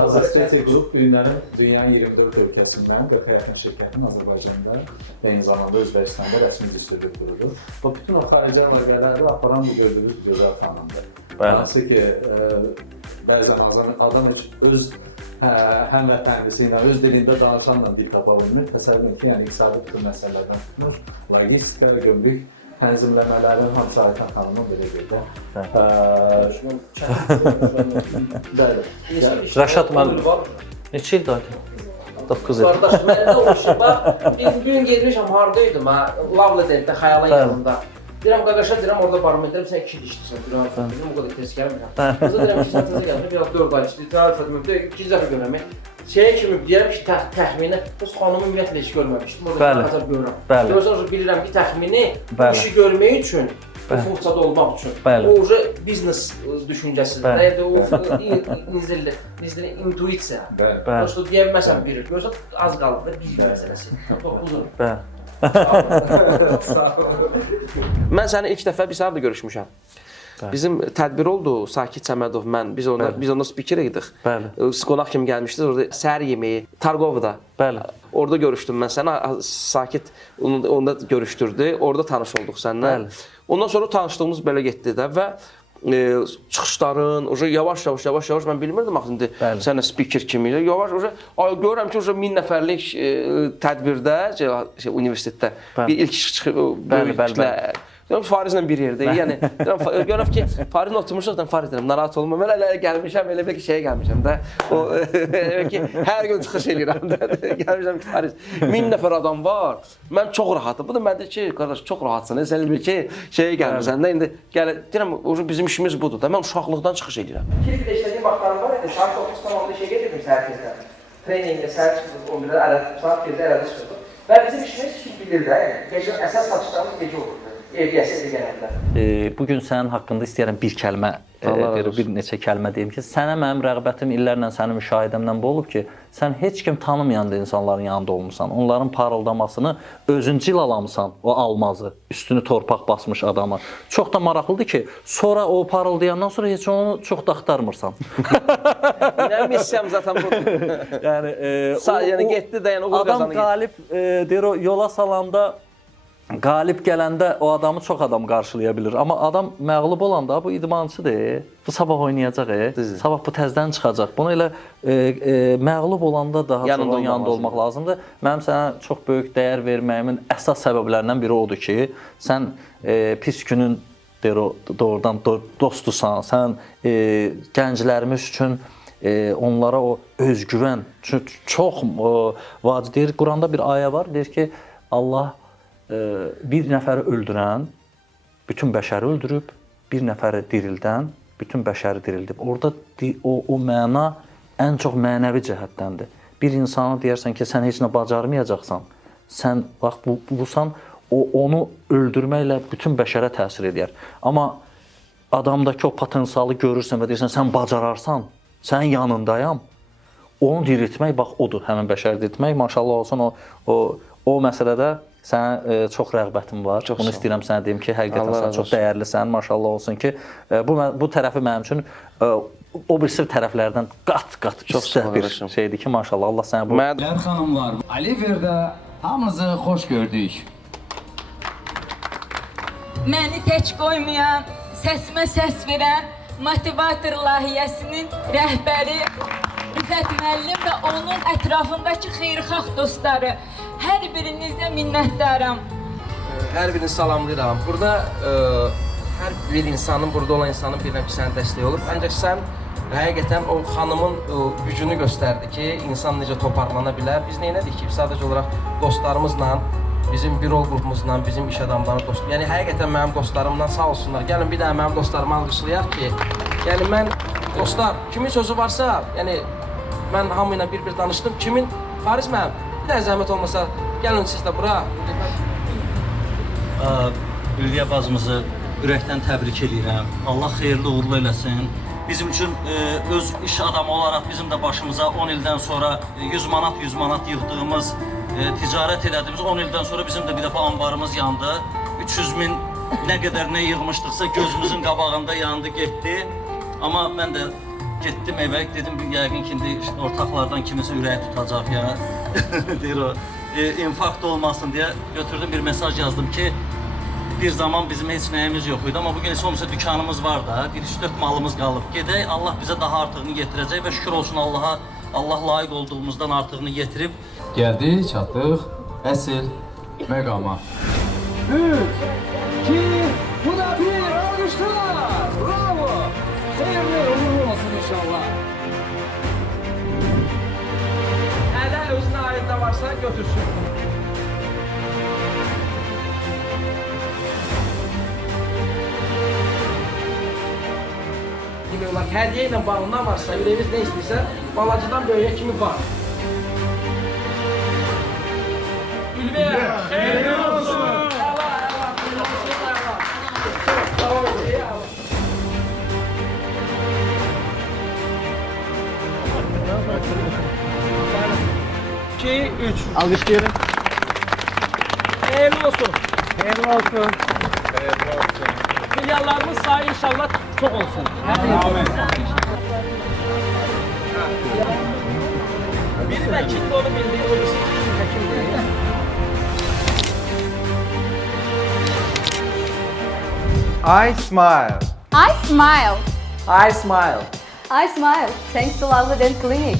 Azesteti qrup bu günlərin dünyanın 24 ölkəsindən 40-a yaxın şirkətin Azərbaycanda və eyni zamanda Özbəkistanda rəsmi distributorudur. Bu bütün o xarici əlaqələri aparan bu gördüyünüz bir gözəl xanımdır. Hansı ki, bəzən adam heç öz həmvətənlisi ilə, öz dilində danışanla dil tapa bilmir. Təsəvvür edin ki, yəni iqtisadi bütün məsələlərdən tutmuş, logistika, gömrük tənzimləmələrin hamısı Aytən xanımın belə bir də. Bəli. Rəşad müəllim var. Neçə ildir Aytən? 9 il. Qardaş, məndə o şey var. Bir gün gelmişəm, haradaydım ha, Lavledentdə, Xəyalın yanında. Deyirəm, qaqaşa deyirəm, orada barım edirəm, sən 2 il işləyirsən, Gürayətən. Deyirəm, o qədər tez gəlmirəm. Qıza deyirəm ki, sən təzə gəlmişəm, bir 4 ay işləyir, tərif etməkdə, 2-ci dəfə görəmək. Şeyə kimi deyirəm ki, təxmini, bu xanımı ümumiyyətlə heç görməmişdim, orada qaqaşab görürəm. Gözlər bilirəm ki, təxmini bu işi görmək üçün, bu funksiyada olmaq üçün, o biznes düşüncəsidir. Nədir o, intuisiya. Yoxsa deyəməsən biri, yoxsa az qaldı da bir məsələsi. Uzun. Sağ olun. Mən səni ilk dəfə bir səhər də görüşmüşəm. Bizim tədbir oldu, Sakit Səmədov, mən. Biz onda spiker idik. Qonaq kimi gəlmişdik, orada səhər yeməyi, Targovda. Orada görüşdüm mən səni, Sakit onda görüşdürdü, orada tanış olduq səninlə. Ondan sonra tanışdığımız belə getdi də və çıxışların, yavaş-yavaş mən bilmirdim axı indi sənə spiker kimi, görürəm ki, 1000 nəfərlik tədbirdə, universitetdə bir ilk böyük kütlə Deyirəm Farizlə bir yerdəyik. Yəni görürəm ki, Farizlə oturmuşuq da Fariz deyirəm, narahat olma. Mən elə gəlmişəm, elə bir şeyə gəlmişəm də. O elə ki, hər gün çıxış eləyirəm də. Gəlmişəm ki, Fariz 1000 nəfər adam var. Mən çox rahatım. Bu da mən deyir ki, qardaş çox rahatsan. Sən elə bil ki, şeyə gəlmisən də indi gəl deyirəm, bizim işimiz budur da. Mən uşaqlıqdan çıxış eləyirəm. Kilitdə işlədiyim vaxtlarım var idi. Saat 9 tamamda işə gedirdim səhər tezdən. Treninqə səhər çıxırdıq, 11-də saat 1-də ərədə çıxırdıq. Və bizim işimiz kim bilir də, gecə əsas satışlarımız gecə olurdu. Evdiyəsi gələndə. Bugün sənin haqqında istəyirəm bir kəlmə, bir neçə kəlmə deyim ki, sənə mənim rəğbətim illərlə sənin müşahidəmdən bu olub ki, sən heç kim tanımayan da insanların yanında olmusan. Onların parıldamasını özün cilalamısan, o almazı, üstünü torpaq basmış adamı. Çox da maraqlıdır ki, sonra o parıldayandan sonra heç onu çox da axtarmırsan. Mənim hissəm zaten budur. Yəni getdi də, yəni uğur qazanı. Adam qalib, deyir o yola salanda, qalib gələndə o adamı çox adam qarşılaya bilir. Amma adam məğlub olanda bu idmançıdır. Bu sabah oynayacaq, sabah bu təzdən çıxacaq. Bunu elə məğlub olanda daha çox onun yanında olmaq lazımdır. Mənim sənə çox böyük dəyər verməyimin əsas səbəblərindən biri odur ki, sən pis günün doğrudan dostusan, sən gənclərimiz üçün onlara o özgüvən çox vacibdir. Quranda bir ayə var, deyir ki, Allah bir nəfəri öldürən bütün bəşəri öldürüb, bir nəfəri dirildən bütün bəşəri dirildib. Orada o məna ən çox mənəvi cəhətdəndir. Bir insana deyərsən ki, sən heç nə bacarmayacaqsan, sən bax busan, onu öldürməklə bütün bəşərə təsir edir. Amma adamdakı o potensialı görürsən və deyirsən, sən bacararsan, sənin yanındayam, onu diriltmək, bax odur, həmin bəşəri diriltmək. Maşallah olsun, o məsələdə sənə çox rəğbətim var. Bunu istəyirəm sənə deyim ki, həqiqətən sən çox dəyərlisən. Maşallah olsun ki, bu tərəfi mənim üçün o birisi tərəflərdən qat-qat üstə bir şeydir ki, maşallah Allah sənə bu... Mədər xanımlar, Oliverdə hamınızı xoş gördük. Məni tək qoymayan, səsimə səs verən motivator layihəsinin rəhbəri İzzət müəllim və onun ətrafındakı xeyirxah dostları. Hər birinizə minnətdaram. Hər birini salamlayıram. Burada hər bir insanın, burada olan insanın bilməm ki, sənə dəstək olur. Ancaq sən həqiqətən o xanımın gücünü göstərdi ki, insan necə toparlana bilər. Biz neynədik ki, sadəcə olaraq dostlarımızla, bizim bir rol qrupumuzla, bizim iş adamlarına dostlar. Yəni həqiqətən mənim dostlarımdan sağ olsunlar. Gəlin bir daha mənim dostlarımı alqışlayaq ki, yəni mən dostlar, kimin sözü varsa, yəni mən hamı ilə bir-bir danışdım. Kimin? Fariz mənim. Bir də zəhmət olmasa, gəlin siz də bura. Ülviyə bacımızı ürəkdən təbrik edirəm. Allah xeyirli uğurlu eləsin. Bizim üçün öz iş adamı olaraq bizim də başımıza 10 ildən sonra 100 manat yığdığımız, ticarət elədiyimiz 10 ildən sonra bizim də bir dəfə anbarımız yandı. 300 min nə qədər nə yığmışdıqsa gözümüzün qabağında yandı, getdi. Amma mən də getdim evə, dedim yəqin ki, indi ortaqlardan kimisə ürəyi tutacaq ya. Deyir o, infarkt olmasın deyə götürdüm, bir mesaj yazdım ki, bir zaman bizim heç nəyimiz yox idi, amma bugün olmasa dükanımız var da, bir 3-4 malımız qalıb. Gedək, Allah bizə daha artığını getirəcək və şükür olsun Allaha, Allah layiq olduğumuzdan artığını getirib. Gəldik, çatdıq əsl məqama. 3, 2, bu da bir, alqışlar! Bravo! Xeyirli uğurlu olsun inşallah. Nədən özünə aid də varsa götürsün. Hədiyyə ilə bağlı nə varsa, ürəyiniz nə istəyirsə, balacıdan böyüyə kimi var. Ülviyə, xeyirli olsun! Alqışlayırım. Xeyirli olsun. Xeyirli olsun. Milyarlarımız sayı inşallah çok olsun. Amin. Biz de kimde onu bildiğimiz bir şey değil. I smile. I smile. I smile. I smile. Thanks to Lovely Dent Clinic.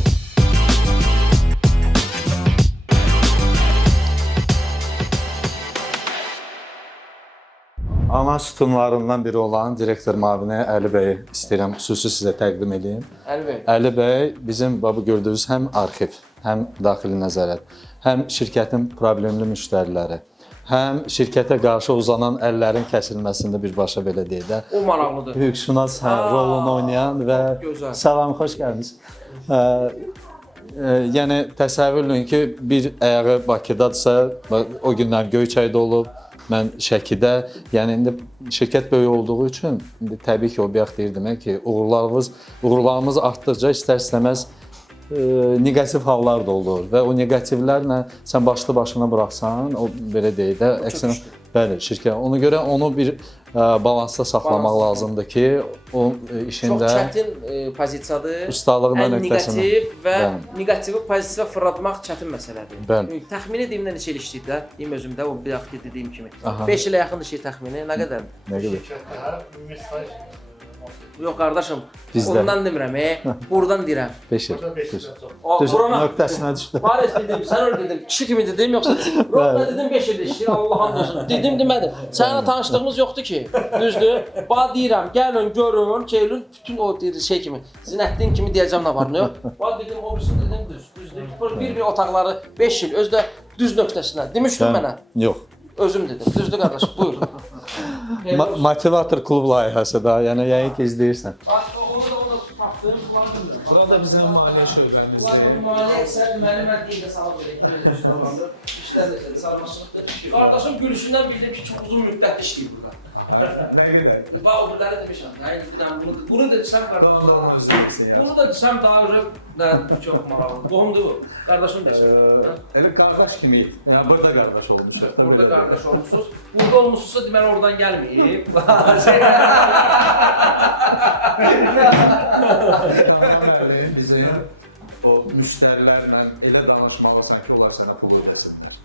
ana sütunlarından biri olan direktor müavini Əli bəyi istəyirəm xüsusi sizə təqdim edeyim. Əli bəy bizim bu gördüyünüz həm arxiv, həm daxili nəzarət, həm şirkətin problemli müştəriləri, həm şirkətə qarşı uzanan əllərin kəsilməsində birbaşa belə deyək də. O maraqlıdır. Hüquqşünas rolunu oynayan və salam, xoş gəldiniz. Yəni təsəvvür edin ki, bir ayağı Bakıdadsa, o günlər Göyçayda olub, mən Şəkidə, yəni indi şirkət böyük olduğu üçün indi təbii ki, o bayaq deyirdim ki, uğurlarımız artdıqca istər-istəməz negativ hallar da olur və o negativlərlə sən başlı başına buraxsan, o belə deyək də, əksinə bəli, şirkət. Ona görə onu bir balansda saxlamaq lazımdır ki, o işində çox çətin pozisiyadır. Ustalığına ən nöqtəsində. negativ və negativi pozitivə fırlatmaq çətin məsələdir. Bəli. Təxmini deyim neçə il işləyib də, deyim özümdə o bir vaxt dediyim kimi. Aha. 5 ilə yaxındır şey təxmini. Nə qədər? Nə qədər? Yox qardaşım, Bizdə. ondan demirəm, buradan deyirəm. 5 il. Düz Burana nöqtəsinə düşdü. Paris dedim, sən öyle dedim, kişi kimi dedim, yoxsa Roqda dedim 5 il işləyir, Allah'ın olsun. Dedim demədim. Səninlə tanışdığımız yoxdur ki, düzdür? Bax deyirəm, gəlin, görün, çeylin, bütün o şey kimi, Zinəddin kimi deyəcəm nə var, nə yox? Bax dedim, o birisini dedim, düzdür. Bir otaqları 5 il, özdə düz nöqtəsinə. Demişdin mənə? Yox. Özüm dedim, düzdür qardaş, buyur. Motivator klub layihəsi da, yəni yəqin ki izləyirsən. Bax, onu da tapdım, bunları bilmirəm. Burada bizim maliyyə şöbəmizdir. Maliyyə sən mən deyildə salıb verəcəm. Qardaşım gülüşündən bildim ki, çox uzun müddətli işləyir burada. Aha, nə qədər? Bax, o birləri demişəm. Bunu da desəm qardaşım. Doğanda onu özü deyirsin ya. Bunu da desəm daha çox maraqlı. Qohumdur bu. Qardaşım desin. Elə qardaş kimiyik. Yəni burada qardaş olmuşuq da belə deyək. Qardaş olmuşsunuz. Burada olmuşsunuzsa deməli oradan gəlməyib. Kamran müəllim bizim o müştərilərlə elə danışmalısan ki, onlar sənə pul ödəsinlər.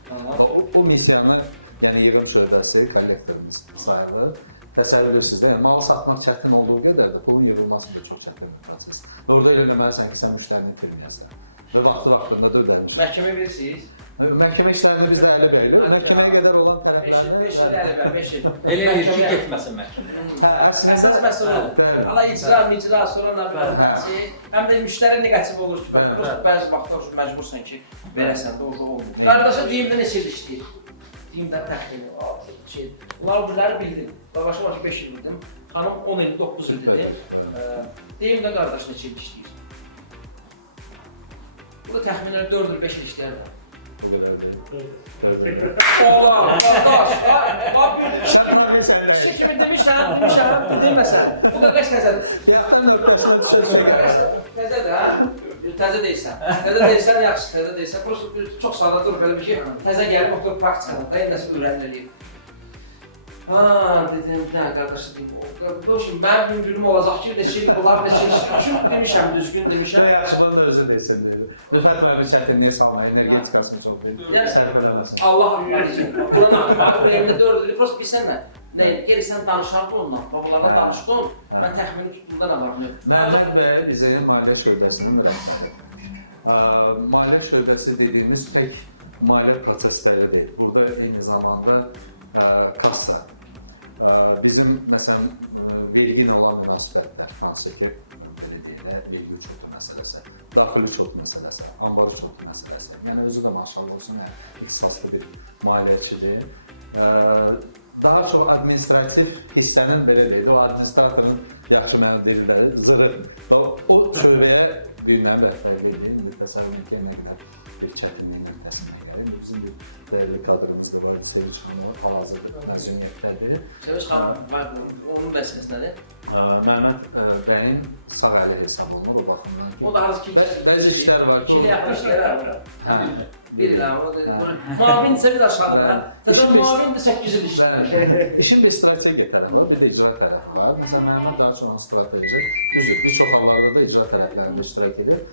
O missiyanı, yəni yığım şöbəsi, kollektorumuz sayılır. Təsəvvür edirsiniz də, yəni malı satmaq çətin olduğu qədər də pulun yığılması da çox çətin bir prosesdir. Və orada elə eləməlisən ki, sən müştərini itirməyəsən və vaxtında da ödəmiş. Məhkəmə verirsiniz? Məhkəmə işlərini bizdə Əli bəylir. Məhkəməyə qədər olan tərəflərini 5 il Əli bəy, 5 il. Elə ki, getməsin məhkəmə. Hə, əslində bəli. Ala icra, sonra nə bilim. Həm də müştəri negativ olur ki, bəzi vaxtlar məcbursan ki, verəsən də o olmur. Qardaşım deyimdə neçə il işləyir? Deyimdən təxmini şey. Ulan bunları bildim. Qardaşım var ki 5 il bildim. Xanım 10 il, 9 il dedim. Deyimdə qardaş neçə il işləyir? Burada təxminən 4 il, 5 il işləyər də. O qədər deyil. 4 il. Ola, qardaş, bax bir Sən profession kişi deyil. kimi demişəm, deməsən. Bu da nəş təzədir. Bayaqdan nöqtəsinə düşə gəlir ha. Təzədir ha? Təzə deyilsən. Təzə deyilsən, yaxşı, təzə deyilsən. Prosta bir çox sadə durub belə bir şey. Təzə gəlib oturub praktikadan da nəsə öyrəniləyib. Ha, dedim, bir dənə qardaşı deyim. Doğuşum, mənim mümkünüm olacaq ki, neçə il bunlar, neçə il demişəm, düzgün demişəm. Yox, yaxşı, bunu da özü deyilsin deyir. Rüfət müəllim çətinliyə salma, energetikasını çox deyil, sərf eləməsin. Allah deyəcək. Buna bax, ürəyimdə 4 il, prosta bilsən nə? Nə, geri sən danışardın ondan, babalarla danışdın, mən təxmini tutduğumda nə var, nə yox. Məhəmməd bəy bizim maliyyə şöbəsinin rəhbəridir. Maliyyə şöbəsi dediyimiz tək maliyyə prosesləri deyil. Burada eyni zamanda kassa, bizim məsələn vergi ilə olan münasibətlər, hansı ki, belə deyək də, vergi uçotu məsələsi, daxili uçot məsələsi, ambar uçotu məsələsi. Yəni özü də maşallah olsun, ixtisaslı bir maliyyəçidir. Daha çox administrativ hissənin belə deyək də, o administratorun yaxşı mənə deyirlər, zırı. O şöbəyə günlərin rəhbərliyi edir. İndi təsəvvür edin ki, nə qədər bir çətinliyin öhdəsindən gəlir. İndi bizim bir dəyərli kadrımız da var idi, Sevinç xanım hal-hazırda məzuniyyətdədir. Sevinç xanım, onun vəzifəsi nədir? Məhəmməd bəyin sağ əli hesab olunur o baxımdan ki, O da hansı ki, bəzi işlər var ki, hə, muavinsə bir aşağıda. Təsəvvür muavindir 8 il işləyir. İşin bir strategiya tərəfi var, bir də icra tərəfi var. Məsələn, Məhəmməd daha çox onun strateji, düzdür, bir çox hallarda da icra tərəflərində iştirak edir.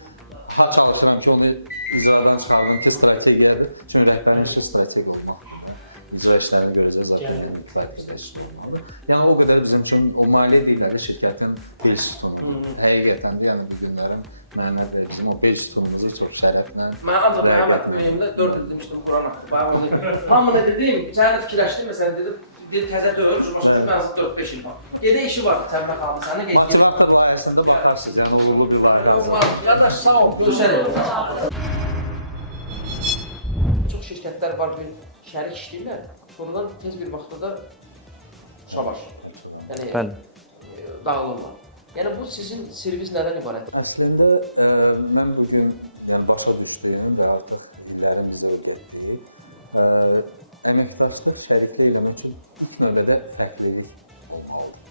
Ha çalışıram ki, onu icradan çıxardım ki, strategiyadır. Çünki rəhbərin işi strategiya olmaqdır da. İcra işlərini görəcək, zaten yəni kifayət qədər işli olmalıdır. Yəni o qədər bizim üçün o maliyyə deyirlər ki, şirkətin bel sütunudur. Həqiqətən də yəni bu günlərin Məhəmməd bəy bizim o bel sütunumuzu çox şərəflə, rəğbətlə. Mən 4 il demişdim Quran haqqı. Hamını dedim, bir sənə fikirləşdim, məsələn dedim, bir təzə dövr, başqa mən 4-5 il var. Elə işi var Cəmmə xanım sənin. Motivator layihəsində baxarsınız, yəni uğurlu bir layihə hazırlanır. Qardaş sağ ol, göstərin. Çox şirkətlər var ki, şərik işləyirlər. Sonradan tez bir vaxtda da savaş. Yəni dağılırlar. Yəni bu sizin sirriniz nədən ibarətdir? Əslində mən bu gün yəni başa düşdüyüm və artıq illərin bizə öyrətdiyi əməkdaşlıq, şəriklik eləmək üçün ilk növbədə fərqlilik olmalıdır.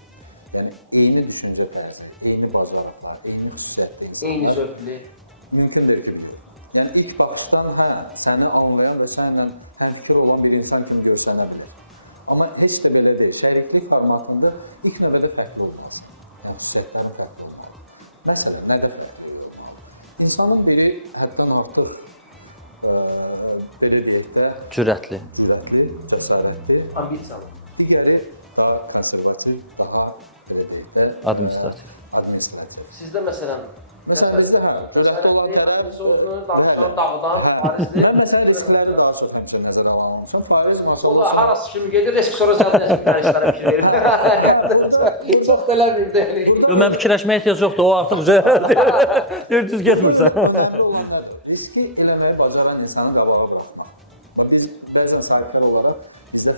Yəni eyni düşüncə tərzi, eyni bacarıqlar, eyni xüsusiyyətli insanlar mümkün deyil ki, biliyor. Yəni ilk baxışdan səni anlayan və səninlə həmfikir olan bir insan kimi görsənə bilər. Amma heç də belə deyil. Şəriklik formatında ilk növbədə fərqli olmalısan. Yəni xüsusiyyətlərin fərqli olmalıdır. Məsələn, nədə fərqlilik olmalıdır? İnsanın biri həddən artıq belə deyək də cürətli, cəsarətli. Ambisiyalı. Digəri daha konservativ, daha belə deyək də administrativ. Sizdə məsələn bizdə cürətli olan tərəf mən məsələn riskləri daha çox həmişə nəzərə almışam. Fariz maşallah olsun. Arası kimi gedir, risk sonra zaten tarixlərə fikir verir. Burada mən fikirləşməyə ehtiyac yoxdur. O artıq düz getmirsən. Önəmli olan nədir? Riski eləməyi bacaran insanı qabağa buraxmaq. Biz bəzən sahibkar olaraq bizdə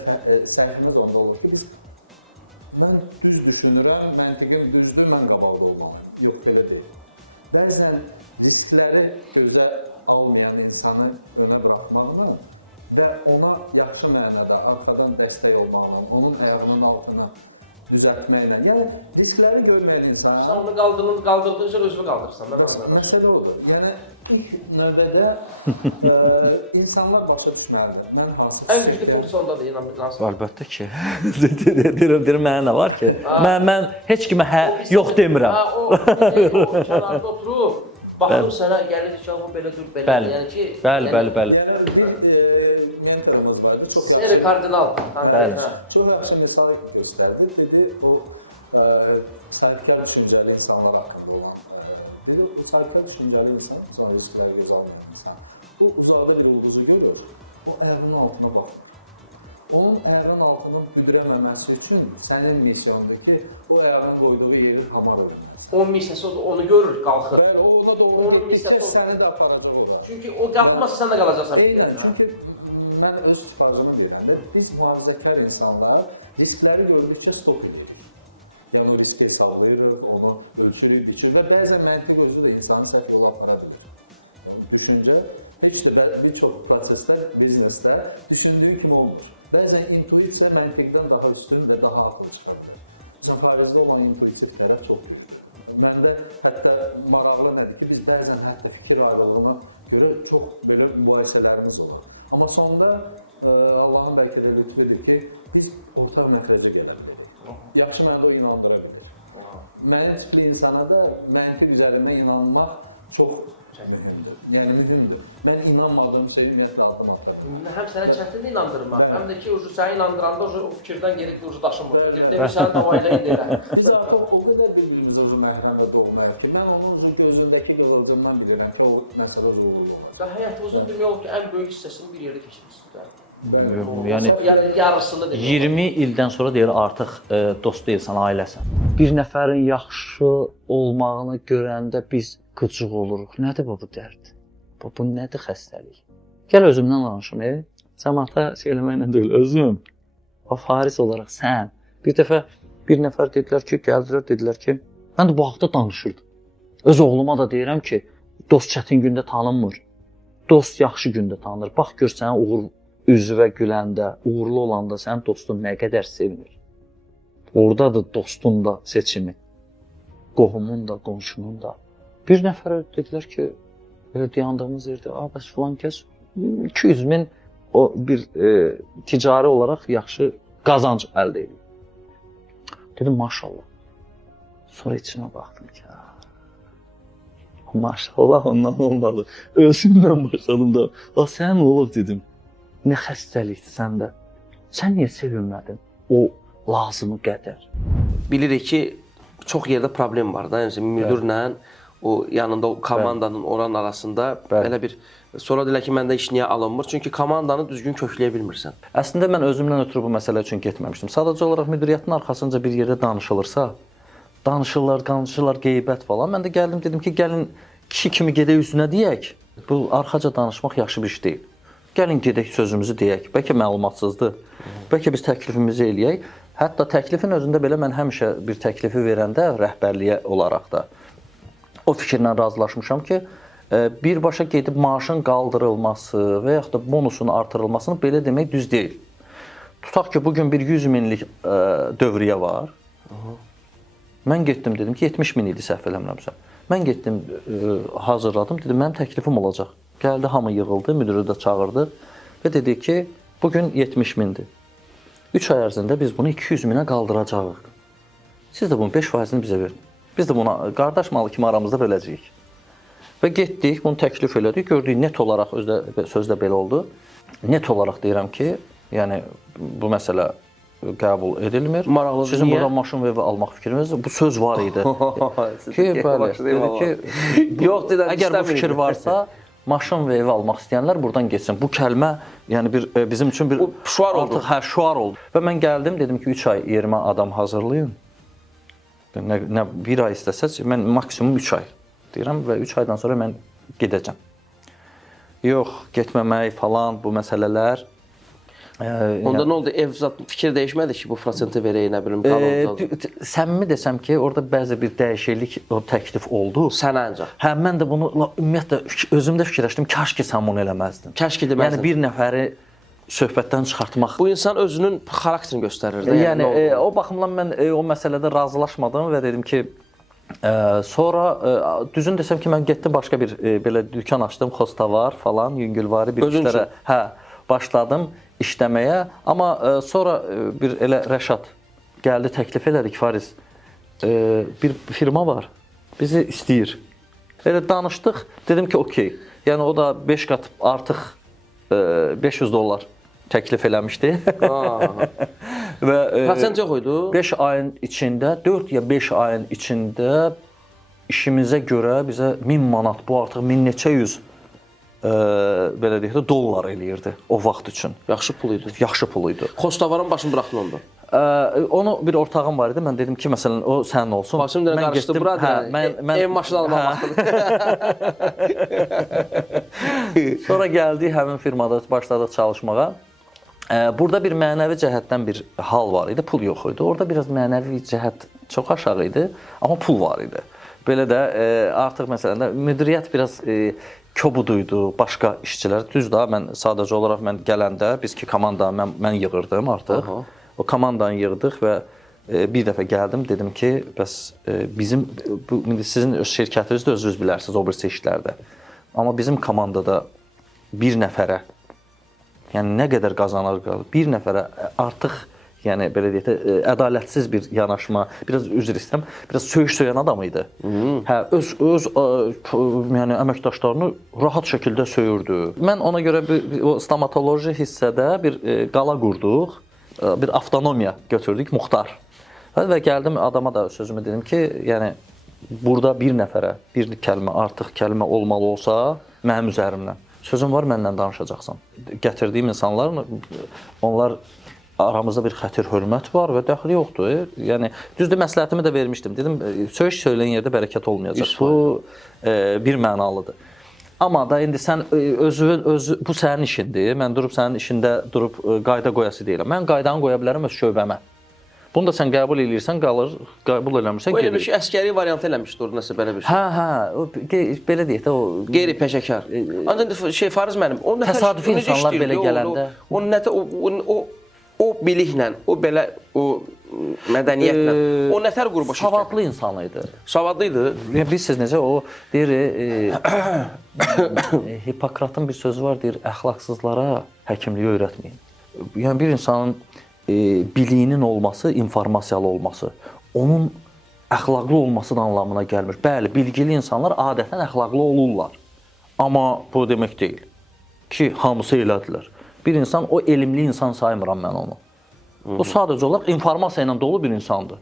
səhvimiz onda olur ki, mən düz düşünürəm, məntiqim düzdür, mən qabaqda olmalıyım. Yox, belə deyil. Bəzən riskləri gözə almayan insanı önə buraxmaqla və ona yaxşı mənada arxadan dəstək olmaqla, onun ayağının altına düzəltməklə, yəni riskləri görməyən insan... Onu qaldırdığın üçün özünü qaldırırsan. Məsələ odur. Yəni ilk növbədə insanlar başa düşməlidir. Mən hansı xüsusiyyətdə... Ən güclü fonda deyil, hansı? Əlbəttə ki. Deyirəm, mənə nə var ki? Mən heç kimə yox demirəm. O kənarda oturub, baxır sənə, gəlir ki, bu belə dur, belə. Yəni ki... Bəli. Yəni bir mentorumuz vardı, çox yaxşı... Kardinal. Çox yaxşı misal göstərdi. Dedi, o sahibkar düşüncəli insanlar haqqında olan, dedi, o sahibkar düşüncəli insan, sonra riskləri göz almayan insan, o uzaqda bir ulduzu görür, o ayağının altına baxmır. Onun ayağının altının büdürəməməsi üçün sənin misyondur ki, o ayağın qoyduğu yeri hamar eləməlisən. Onun missiyası odur, onu görür, qalxır. Bəli, o ona doğru getdikcə səni də aparacaq ora. Çünki o qalxmasa sən də qalacaqsan. Eynən, çünki mən öz tipajımı deyirəm də, biz mühafizəkar insanlar riskləri gördükcə stop edirik. Yəni o riski hesablayırıq, onu ölçürük, biçirik və bəzən məntiq özü də insanı səhv yola apara bilir. Yəni, düşüncə, heç də bir çox proseslər, biznesdə düşündüyün kimi olmur. Bəzən intuisiya məntiqdən daha üstün və daha haqlı çıxa bilir. Məsələn, farizdə olan intuitiv tərəf çox güclüdür. Məndə hətta maraqlı nədir ki, biz bəzən hətta fikir ayrılığına görə çox belə mübahisələrimiz olur. Amma sonda Allahın bəlkə də lütfüdür ki, biz ortaq məxrəcə gələ bilirik. Yaxşı mənada o inandıra bilir. Mənim tipli insana da məntiq üzərindən inanmaq çox mühümdür. Yəni mühümdür. Mən inanmadığım şeyə ümumiyyətlə addım ata bilməm. Həm sənə çətindir inandırmaq, həm də ki, səni inandıranda o fikirdən gelib daşınmır. Demir, sənin davayla indirəm. Biz artıq o qədər bir-birimizə məhrəm və doğmayıq ki, mən onun gözündəki qığılcımdan bilirəm ki, o məsələ uğurlu olacaq. Həyatımızın demək olur ki, ən böyük hissəsini bir yerdə keçmişsiniz. Bəli. Yəni yarısını deyir. 20 ildən sonra deyir artıq dost deyilsən, ailəsən. Bir nəfərin yaxşı olmağını görəndə biz qıcıq oluruq. Nədir bu dərd? Bu nədir xəstəlik? Gəl özümdən danışım. Cəmaata şey eləməklə deyil, özüm. Fariz olaraq sən. Bir dəfə bir nəfər dedilər ki, gəldilər, dedilər ki, mən də bu haqda danışırdım. Öz oğluma da deyirəm ki, dost çətin gündə tanınmır. Dost yaxşı gündə tanınır. Bax gör sənə uğur üzvə güləndə, uğurlu olanda sənin dostun nə qədər sevinir. Oradadır dostun da seçimi, qohumun da, qonşunun da. Bir nəfərə dedilər ki, belə dayandığımız yerdə, bəs filan kəs 200 min o bir ticari olaraq yaxşı qazanc əldə edir. Dedim, maşallah. Sonra içimə baxdım ki, maşallah ondan olmalı. Özümdən başladım da, sən nə olub dedim. Nə xəstəlikdir səndə? Sən niyə sevinmədin o lazımı qədər? Bilirik ki, çox yerdə problem var da, yəni müdürlə o yanında o komandanın oran arasında belə bir Sonra deyirlər ki, məndə iş niyə alınmır? Çünki komandanı düzgün kökləyə bilmirsən. Əslində mən özümdən ötürü bu məsələ üçün getməmişdim. Sadəcə olaraq müdiriyyətin arxasınca bir yerdə danışılırsa, danışırlar, qeybət falan. Mən də gəldim dedim ki, gəlin kişi kimi gedək üzünə deyək. Bu arxaca danışmaq yaxşı bir iş deyil. Gəlin gedək sözümüzü deyək. Bəlkə məlumatsızdır. Bəlkə biz təklifimizi eləyək. Hətta təklifin özündə belə mən həmişə bir təklifi verəndə rəhbərliyə olaraq da o fikirlə razılaşmışam ki, birbaşa gedib maaşın qaldırılması və yaxud da bonusun artırılmasını belə demək düz deyil. Tutaq ki, bugün bir 100 minlik dövriyə var. Mən getdim, dedim ki, 70 min idi səhv eləmirəmsə. Mən getdim, hazırladım, dedim, mənim təklifim olacaq. Gəldi, hamı yığıldı, müdürü də çağırdı və dedi ki, bugün 70 mindir. 3 ay ərzində biz bunu 200 minə qaldıracağıq. Siz də bunun 5%-ni bizə verin. Biz də buna qardaş malı kimi aramızda böləcəyik. Və getdik, bunu təklif elədik, gördük net olaraq, sözdə belə oldu. Net olaraq deyirəm ki, yəni bu məsələ qəbul edilmir. Maraqlıdır, sizin niyə? burada maşın və evi almaq fikriniz, bu söz var idi. Ki, bəli, dedi ki, yox, dedim, əgər bu fikir varsa, maşın və evi almaq istəyənlər buradan geçsin. Bu kəlmə, yəni bizim üçün bir şüar oldu. Artıq şüar oldu. Və mən gəldim, dedim ki, 3 ay yerimə adam hazırlayın. Nə bir ay istəsəz, mən maksimum 3 ay deyirəm və 3 aydan sonra mən gedəcəm. Yox, getməmək falan bu məsələlər. Onda nə oldu? Ev fikir dəyişmədi ki, bu prosenti verək, nə bilim, qalın. Səmimi desəm ki, orada bəzi bir dəyişiklik, o təklif oldu. Sənə ancaq. Hə, mən də bunu ümumiyyətlə özümdə fikirləşdim, kaş ki sən bunu eləməzdin. Kaş ki deməzdin. Yəni bir nəfəri söhbətdən çıxartmaq. Bu insan özünün xarakterini göstərir də. Yəni o baxımdan mən o məsələdə razılaşmadım və dedim ki, sonra düzün desəm ki, mən getdim başqa bir belə dükan açdım, Xostavar falan, yüngülvari bir işlərə başladım işləməyə. Amma sonra bir elə Rəşad gəldi, təklif elədik, Fariz, bir firma var, bizi istəyir. Elə danışdıq, dedim ki, okey. Yəni o da 5 qat artıq $500 təklif eləmişdi. Və prosent yox idi. 5 ayın içində, 4 ya 5 ayın içində işimizə görə bizə 1000 manat, bu artıq 1000 neçə yüz belə deyək də dollar eləyirdi o vaxt üçün. Yaxşı pul idi. Yaxşı pul idi. Xostavarın başını buraxdın onda. Onu bir ortağım var idi. Mən dedim ki, məsələn, o sənin olsun. Başım da qarışdı, bura ev maşını almaq vaxtıdır. Sonra gəldik, həmin firmada başladıq çalışmağa. Burada bir mənəvi cəhətdən bir hal var idi, pul yox idi. Orada biraz mənəvi cəhət çox aşağı idi, amma pul var idi. Belə də artıq məsələn müdiriyyət biraz kobuduydu, başqa işçilər. Düz da mən sadəcə olaraq mən gələndə biz ki komanda mən yığırdım artıq. O komandanı yığdıq və bir dəfə gəldim, dedim ki, bəs bizim sizin öz şirkətiniz də özünüz bilərsiniz o birisi işlərdə. Amma bizim komandada bir nəfərə, yəni nə qədər qazanır, bir nəfərə artıq, yəni belə deyək də, ədalətsiz bir yanaşma, biraz üzr istəyirəm, biraz söyüş-söyən adam idi. Hə, öz yəni əməkdaşlarını rahat şəkildə söyürdü. Mən ona görə o stomatoloji hissədə bir qala qurduq, bir avtonomiya götürdük, muxtar. Və gəldim adama da sözümü dedim ki, yəni burada bir nəfərə bir kəlmə, artıq kəlmə olmalı olsa mənim üzərimdən. Sözüm var, mənlə danışacaqsan. Gətirdiyim insanlar, onlar aramızda bir xətir hörmət var və dəxli yoxdur. Yəni düzdür, məsləhətimi də vermişdim. Dedim, söyüş söyləyən yerdə bərəkət olmayacaq. Bu bir mənalıdır. Amma da indi sən bu sənin işindir. Mən durub sənin işində durub qayda qoyası deyiləm. Mən qaydanı qoya bilərəm öz şöbəmə. Bunu da sən qəbul edirsən, qalır, qəbul eləmirsən, gedir. Elə bir şey, əskəri variantı eləmişdi orada nəsə belə bir şey. Hə, belə deyək də o... Qeyri-peşəkar. Ancaq Fariz müəllim, o nətər... Təsadüfi insanlar belə gələndə... O biliklə, o belə, o mədəniyyətlə, o nətər qrupa şirkət? Savadlı insan idi. Savadlı idi? Bilirsiniz necə, o deyir, Hipokratın bir sözü var, deyir, əxlaqsızlara həkimliyi öyrətməyin. Yəni bir insanın biliyinin olması, informasiyalı olması, onun əxlaqlı olması da anlamına gəlmir. Bəli, bilgili insanlar adətən əxlaqlı olurlar. Amma bu demək deyil ki, hamısı elədilər. Bir insan, o elmli insan saymıram mən onu. O sadəcə olaraq informasiya ilə dolu bir insandır.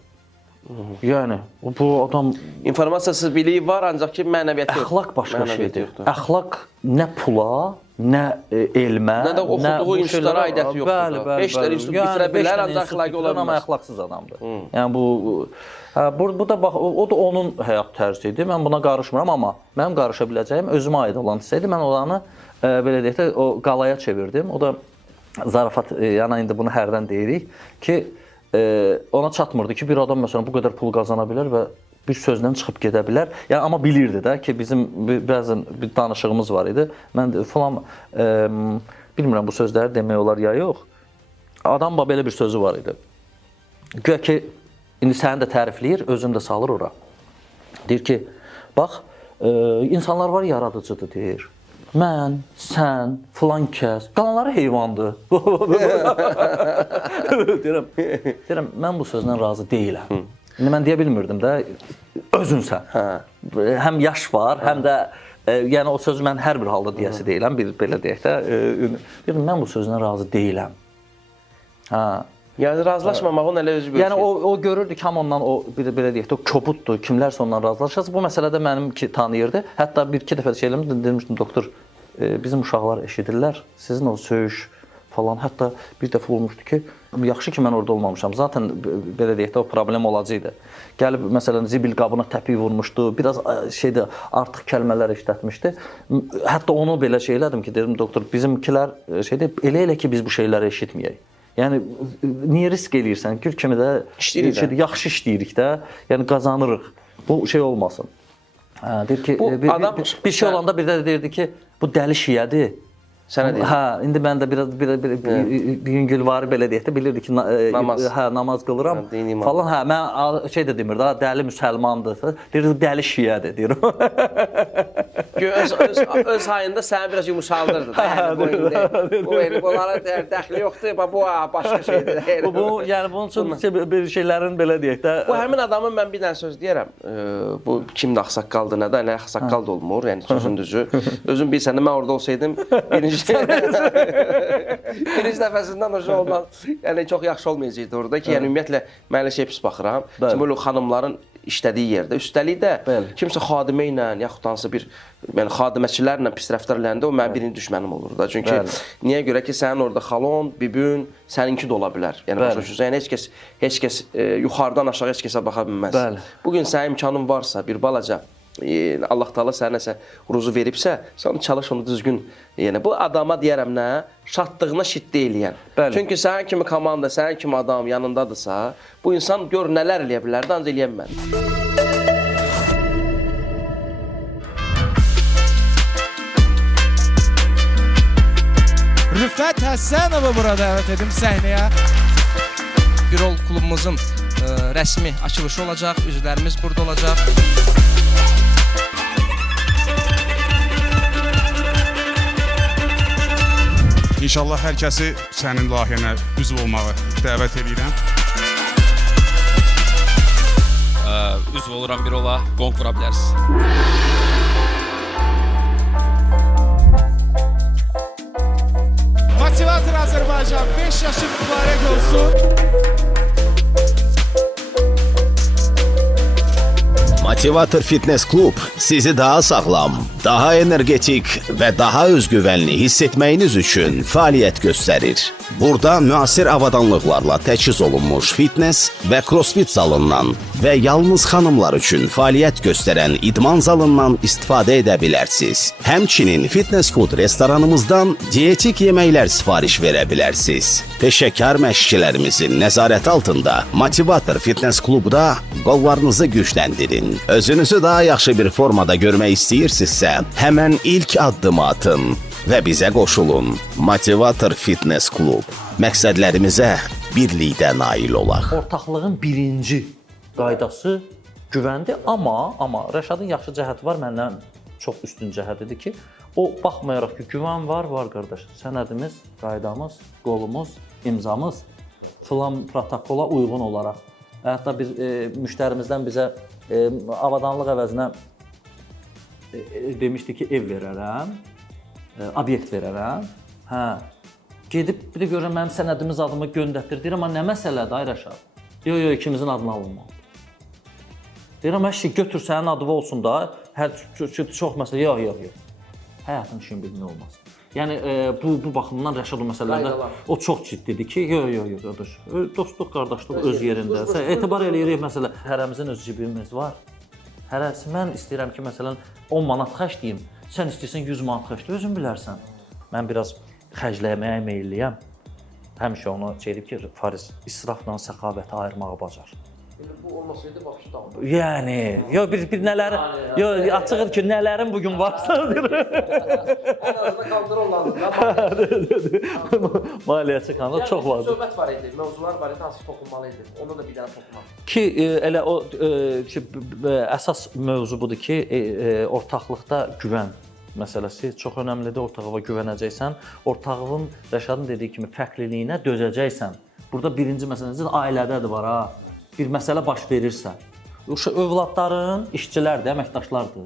Yəni bu adam İnformasiyasız biliyi var, ancaq ki mənəviyyatı yox. əxlaq başqa Mənəviyyatı şeydir. yoxdur. Əxlaq nə pula, nə elmə, Nə də oxuduğu institutlara aidiyyəti yoxdur da. Beş dənə institut bitirə bilər, ancaq əxlaqi ola amma bilməz. əxlaqsız adamdır. Yəni bu da bax o da onun həyat tərzi idi. Mən buna qarışmıram, amma mənim qarışa biləcəyim özümə aid olan hissə idi. Mən olanı belə deyək də o qalaya çevirdim. O da zarafat, yəni indi bunu hərdən deyirik ki, ona çatmırdı ki, bir adam məsələn bu qədər pul qazana bilər və bir sözlə çıxıb gedə bilər. Yəni amma bilirdi də ki, bizim bəzən bir danışığımız var idi. Mən falan bilmirəm bu sözləri demək olar ya yox. Adamla belə bir sözü var idi. Güya ki, indi səni də tərifləyir, özünü də salır ora. Deyir ki, bax, insanlar var yaradıcıdır deyir. Mən, sən, filan kəs, qalanları heyvandır. Deyirəm, mən bu sözlə razı deyiləm. İndi mən deyə bilmirdim də, özünsən. Həm yaş var, həm də, yəni o sözü mən hər bir halda deyəsi deyiləm, belə deyək də. Deyirəm, mən bu sözlə razı deyiləm. Yəni razılaşmamağın elə özü böyük. Yəni o görürdü ki, hamı ondan o belə deyək də o kobuddur, kimlərsə ondan razılaşacaq. Bu məsələdə mənim ki tanıyırdı. Hətta bir-iki dəfə şeylərimdə demişdim, doktor, bizim uşaqlar eşidirlər, sizin o söyüş falan. Hətta bir dəfə olmuşdu ki, yaxşı ki mən orada olmamışam. Zaten belə deyək də o problem olacaqdı. Gəlib məsələn zibil qabına təpik vurmuşdu, biraz şeydə artıq kəlmələr işlətmişdi. Hətta onu belə şey elədim ki, dedim doktor, bizimkilər şeydə elə ki biz bu şeyləri eşitməyək. Yəni niyə risk eləyirsən? Gül kimi də işləyirik, yaxşı işləyirik də, yəni qazanırıq. Bu şey olmasın. Deyir ki, bir şey olanda bir də deyirdi ki, bu dəli şiyədir. Sənə deyir. Hə, indi mən də biraz bir yüngül var belə deyək də, bilirdi ki, namaz qılıram falan. Hə, mən şey də demirdi, dəli müsəlmandır. Deyirdi, dəli şiyədir, deyirəm. Öz hayında səni biraz yumuşaldırdı da. Yəni bunlara dəxli yoxdur, bu başqa şeydir. Yəni bunun üçün bir şeylərin belə deyək də. Bu həmin adamın mən bir dənə söz deyərəm. Bu kimdə ağsaqqaldır, nə də elə ağsaqqal da olmur, yəni sözün düzü. Özün bilsən də mən orada olsaydım, birinci dəfəsindən ondan yəni çox yaxşı olmayacaqdı orada ki, yəni ümumiyyətlə mən elə şey pis baxıram. Çünki xanımların işlədiyi yerdə, üstəlik də kimsə xadimə ilə yaxud hansı bir xadiməçilərlə pis rəftar eləndə o mənim birinci düşmənim olur da. Çünki niyə görə ki, sənin orada xalon, bibün, səninki də ola bilər. Yəni başa düşürsən, yəni heç kəs yuxarıdan aşağı heç kəsə baxa bilməz. Bugün sənin imkanın varsa, bir balaca Allah Taala sənə nəsə ruzu veribsə, sən çalış onu düzgün. Yəni bu adama deyərəm nə? Şadlığına şiddə eləyən. Çünki sənin kimi komanda, sənin kimi adam yanındadırsa, bu insan gör nələr eləyə bilər də, ancaq eləyə bilməz. Rüfət Həsənovu bura dəvət edim səhnəyə. Birol klubumuzun rəsmi açılışı olacaq, üzvlərimiz burada olacaq. İnşallah hər kəsi sənin layihənə üzv olmağı dəvət edirəm. Üzv oluram bir ola, qonq vura bilərsiniz. Motivator Azərbaycan 5 yaşı mübarək olsun. Motivator Fitness Klub sizi daha sağlam, daha energetik və daha özgüvənli hiss etməyiniz üçün fəaliyyət göstərir. Burada müasir avadanlıqlarla təchiz olunmuş fitness və crossfit zalından və yalnız xanımlar üçün fəaliyyət göstərən idman zalından istifadə edə bilərsiniz. Həmçinin fitness food restoranımızdan dietik yeməklər sifariş verə bilərsiniz. Peşəkar məşqçilərimizin nəzarəti altında Motivator Fitness Klubda qollarınızı gücləndirin. Özünüzü daha yaxşı bir formada görmək istəyirsinizsə, həmən ilk addımı atın və bizə qoşulun. Motivator Fitness Klub. Məqsədlərimizə birlikdə nail olaq. Ortaqlığın birinci qaydası güvəndir, amma Rəşadın yaxşı cəhəti var, məndən çox üstün cəhətidir ki, o baxmayaraq ki, güvən var qardaş. Sənədimiz, qaydamız, qolumuz, imzamız filan protokola uyğun olaraq. Hətta bir müştərimizdən bizə avadanlıq əvəzinə demişdi ki, ev verərəm, obyekt verərəm. Hə, gedib bir də görürəm mənim sənədimiz adımı göndərdir. Deyirəm, amma nə məsələdir ay Rəşad? Yox, ikimizin adını alınmalı. Deyirəm, əşi götür sənin adı olsun da, hər çox məsələ, yox. Həyatın işin bilmək olmaz. Yəni bu baxımdan Rəşad o məsələlərdə o çox ciddidir ki, yox qardaş. Dostluq, qardaşlıq öz yerində. Etibar eləyirik məsələ. Hərəmizin öz cibimiz var. Hərəsi mən istəyirəm ki, məsələn 10 manat xərcləyim. Sən istəyirsən 100 manat xərclə, özün bilərsən. Mən biraz xərcləməyə meylliyəm. Həmişə onu deyib ki, Fariz israfla səxavəti ayırmağı bacar. Bu olmasaydı vəbşi dağılır. Yəni, bir nələr, açıqdır ki, nələrin bugün varsa. Ən azından kontrollanır. Maliyyəçi kanalda çox var. Söhbət var idi, mövzular var idi, hansı toxunmalı idi. Onu da bir dənə toxunaq. Ki, elə o əsas mövzu budur ki, ortaqlıqda güvən məsələsi çox önəmlidir. Ortağına güvənəcəksən, ortağının Rəşadın dediyi kimi fərqliliyinə dözəcəksən. Burada birinci məsələsi ailədədir var ha. Bir məsələ baş verirsə, övladların, işçilər də, əməkdaşlardır.